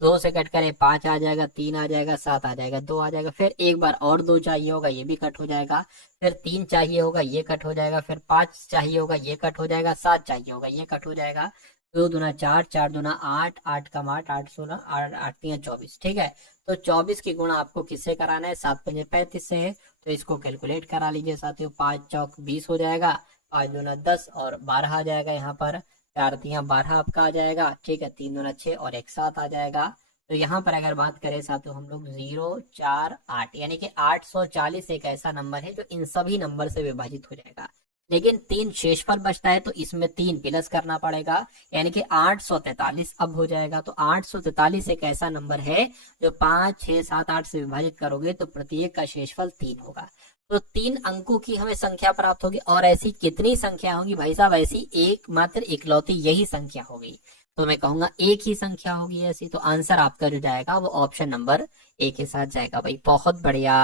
2 से कट करें 5 आ जाएगा, 3 आ जाएगा, 7 आ जाएगा, 2 आ जाएगा। फिर एक बार और 2 चाहिए होगा, ये भी कट हो जाएगा। फिर 3 चाहिए होगा, ये कट हो जाएगा। फिर 5 चाहिए होगा, ये कट हो जाएगा। 7 चाहिए होगा, ये कट हो जाएगा। 2 दूना 4, 4 दूना 8, 8 कम 8, 8 16, 8 8 3 24, ठीक है। तो 24 की गुणा आपको किससे कराना है? 7 पंजे 35 से है। तो इसको कैलकुलेट करा लीजिए साथियों। 5 चौक 20 हो जाएगा, 5 दूना 10 और 12 आ जाएगा यहाँ पर। 4 तिया 12 आपका आ जाएगा, ठीक है। 3 दूना 6 और 1 7 आ जाएगा। तो यहाँ पर अगर बात करें साथियों हम लोग 0 4 8 यानी कि 840 एक ऐसा नंबर है जो इन सभी नंबर से विभाजित हो जाएगा। लेकिन 3 शेषफल बचता है तो इसमें 3 प्लस करना पड़ेगा, यानी कि 843 अब हो जाएगा। तो 843 एक ऐसा नंबर है जो 5, 6, 7, 8 से विभाजित करोगे तो प्रत्येक का शेषफल 3 होगा। तो 3 अंकों की हमें संख्या प्राप्त होगी। और ऐसी कितनी संख्या होगी भाई साहब? ऐसी एक मात्र इकलौती यही संख्या होगी। तो मैं कहूंगा एक ही संख्या होगी ऐसी। तो आंसर आपका जो जाएगा वो ऑप्शन नंबर ए के साथ जाएगा भाई। बहुत बढ़िया,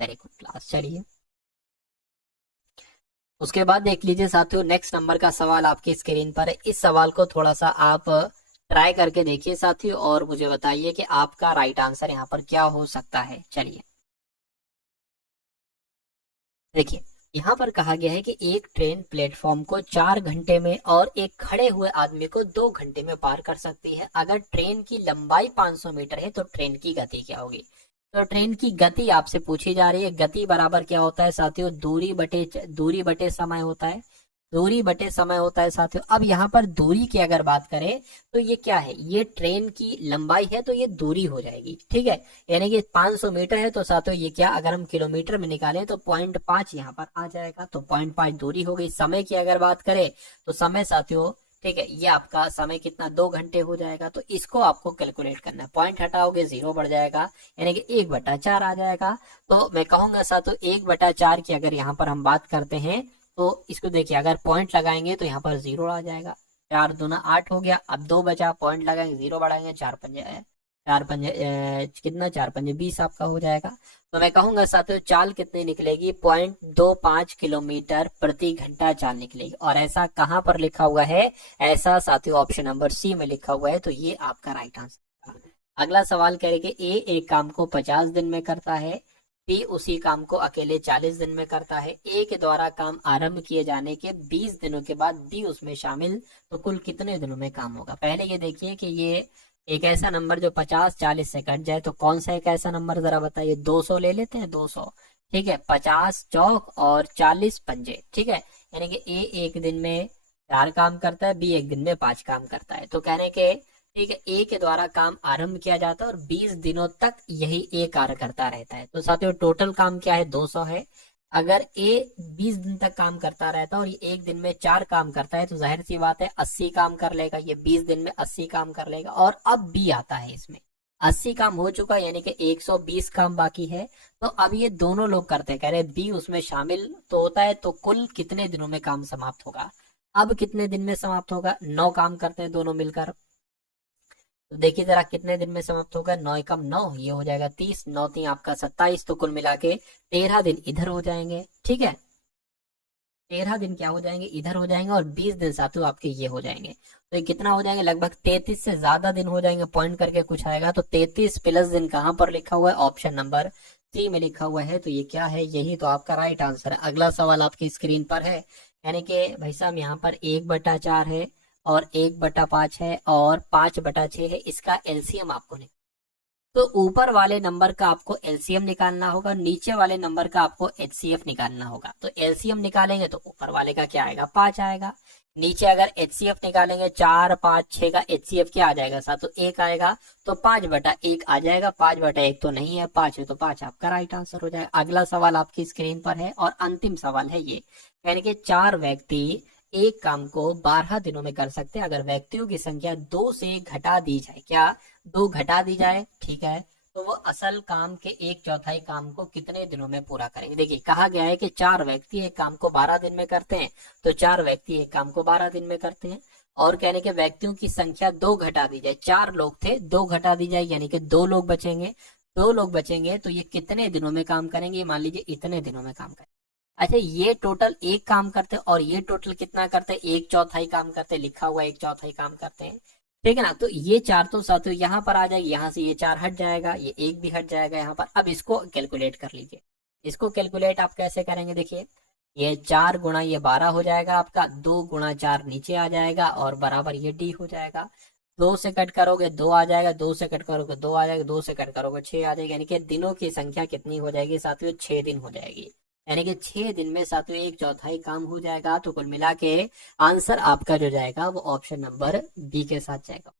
वेरी गुड क्लास। चलिए उसके बाद देख लीजिए साथियों, नेक्स्ट नंबर का सवाल आपकी स्क्रीन पर है। इस सवाल को थोड़ा सा आप ट्राई करके देखिए साथियों और मुझे बताइए कि आपका राइट आंसर यहाँ पर क्या हो सकता है। चलिए देखिए, यहाँ पर कहा गया है कि एक ट्रेन प्लेटफॉर्म को 4 घंटे में और एक खड़े हुए आदमी को 2 घंटे में पार कर सकती है। अगर ट्रेन की लंबाई 500 मीटर है तो ट्रेन की गति क्या होगी? तो ट्रेन की गति आपसे पूछी जा रही है। गति बराबर क्या होता है साथियों? दूरी बटे समय होता है। दूरी बटे समय होता है साथियों। अब यहाँ पर दूरी की अगर बात करें तो ये क्या है? ये ट्रेन की लंबाई है तो ये दूरी हो जाएगी, ठीक है। यानी कि 500 मीटर है तो साथियों ये क्या, अगर हम किलोमीटर में निकालें तो 0.5 यहाँ पर आ जाएगा। तो 0.5 दूरी हो गई। समय की अगर बात करें तो समय साथियों, ठीक है, ये आपका समय कितना, 2 घंटे हो जाएगा। तो इसको आपको कैलकुलेट करना है। पॉइंट हटाओगे 0 बढ़ जाएगा, यानी कि 1/4 आ जाएगा। तो मैं कहूंगा साथियों 1/4 की अगर यहाँ पर हम बात करते हैं तो इसको देखिए, अगर पॉइंट लगाएंगे तो यहाँ पर 0 आ जाएगा। 4 दूना 8 हो गया। अब 2 बचा, पॉइंट लगाएंगे 0 बढ़ाएंगे, 4 पंजे कितना, 4 पंजे 20 आपका हो जाएगा। तो मैं कहूंगा साथियों चाल कितनी निकलेगी? 0.25 किलोमीटर प्रति घंटा चाल निकलेगी। और ऐसा कहां पर लिखा हुआ है? ऐसा साथियों ऑप्शन नंबर सी में लिखा हुआ है। तो ये आपका राइट आंसर। अगला सवाल कह रहे कि ए एक काम को 50 दिन में करता है, बी उसी काम को अकेले 40 दिन में करता है। ए के द्वारा काम आरंभ किए जाने के 20 दिनों के बाद बी उसमें शामिल, तो कुल कितने दिनों में काम होगा? पहले ये देखिए कि ये एक ऐसा नंबर जो 50-40 से कट जाए, तो कौन सा एक ऐसा नंबर जरा बताइए। 200 ले लेते हैं, 200, ठीक है। 50 चौक और 40 पंजे, ठीक है। यानी कि ए एक दिन में 4 काम करता है, बी एक दिन में 5 काम करता है। तो कहने के, ठीक है, ए के द्वारा काम आरंभ किया जाता है और 20 दिनों तक यही ए कार्य करता रहता है। तो साथियों टोटल काम क्या है? 200 है। अगर ए 20 दिन तक काम करता रहता है और ये एक दिन में 4 काम करता है तो जाहिर सी बात है 80 काम कर लेगा। ये 20 दिन में 80 काम कर लेगा। और अब बी आता है, इसमें 80 काम हो चुका, यानी कि 120 काम बाकी है। तो अब ये दोनों लोग करते हैं, कह रहे बी उसमें शामिल तो होता है। तो कुल कितने दिनों में काम समाप्त होगा? अब कितने दिन में समाप्त होगा? 9 काम करते हैं दोनों मिलकर। तो देखिए जरा कितने दिन में समाप्त होगा। 9 एकम 9, ये हो जाएगा 30, 9 3 आपका 27। तो कुल मिला के 13 दिन इधर हो जाएंगे, ठीक है। 13 दिन क्या हो जाएंगे? इधर हो जाएंगे। और 20 दिन साथियों आपके ये हो जाएंगे। तो ये कितना हो जाएंगे? लगभग 33 से ज्यादा दिन हो जाएंगे। पॉइंट करके कुछ आएगा तो 33 प्लस दिन कहां पर लिखा हुआ है? ऑप्शन नंबर सी में लिखा हुआ है। तो ये क्या है? यही तो आपका राइट आंसर है। अगला सवाल आपकी स्क्रीन पर है, यानी कि भाई साहब यहाँ पर 1/4 है और 1/5 है और 5/6 है, इसका एलसीएम आपको निकालना। तो ऊपर वाले नंबर का आपको एलसीएम निकालना होगा, नीचे वाले नंबर का आपको एचसीएफ निकालना होगा। तो एलसीएम निकालेंगे तो ऊपर वाले का क्या आएगा, 5 आएगा। नीचे अगर एचसीएफ निकालेंगे 4, 5, 6 का एचसीएफ क्या आ जाएगा, साथ 1 आएगा। तो 5/1 आ जाएगा, 5/1 तो नहीं है, 5 है, तो 5 आपका राइट आंसर हो जाएगा। अगला सवाल आपकी स्क्रीन पर है और अंतिम सवाल है ये, यानी कि 4 व्यक्ति एक काम को 12 दिनों में कर सकते हैं अगर व्यक्तियों की संख्या 2 से घटा दी जाए। क्या 2 घटा दी जाए, ठीक है, तो वो असल काम के 1/4 काम को कितने दिनों में पूरा करेंगे। देखिए कहा गया है कि 4 व्यक्ति एक काम को 12 दिन में करते हैं, तो 4 व्यक्ति एक काम को 12 दिन में करते हैं। और कहने के व्यक्तियों की संख्या 2 घटा दी जाए, 4 लोग थे, 2 घटा दी जाए यानी कि 2 लोग बचेंगे। 2 लोग बचेंगे तो ये कितने दिनों में काम करेंगे, मान लीजिए इतने दिनों में काम करेंगे। अच्छा, ये टोटल एक काम करते हैं और ये टोटल कितना करते हैं, 1/4 काम करते हैं, लिखा हुआ 1/4 काम करते हैं, ठीक है ना। तो ये 4 तो साथियों यहाँ पर आ जाएगी, यहाँ से ये 4 हट जाएगा, ये 1 भी हट जाएगा यहाँ पर। अब इसको कैलकुलेट कर लीजिए। इसको कैलकुलेट आप कैसे करेंगे, देखिए ये 4 गुणा ये 12 हो जाएगा आपका, 2 गुणा 4 नीचे आ जाएगा और बराबर ये डी हो जाएगा। 2 से कट करोगे 2 आ जाएगा, 2 से कट करोगे 2 आ जाएगा, 2 से कट करोगे 6 आ जाएगा, यानी कि दिनों की संख्या कितनी हो जाएगी साथियों, 6 दिन हो जाएगी। यानी कि 6 दिन में साथियों 1/4 काम हो जाएगा। तो कुल मिला के आंसर आपका जो जाएगा वो ऑप्शन नंबर बी के साथ जाएगा।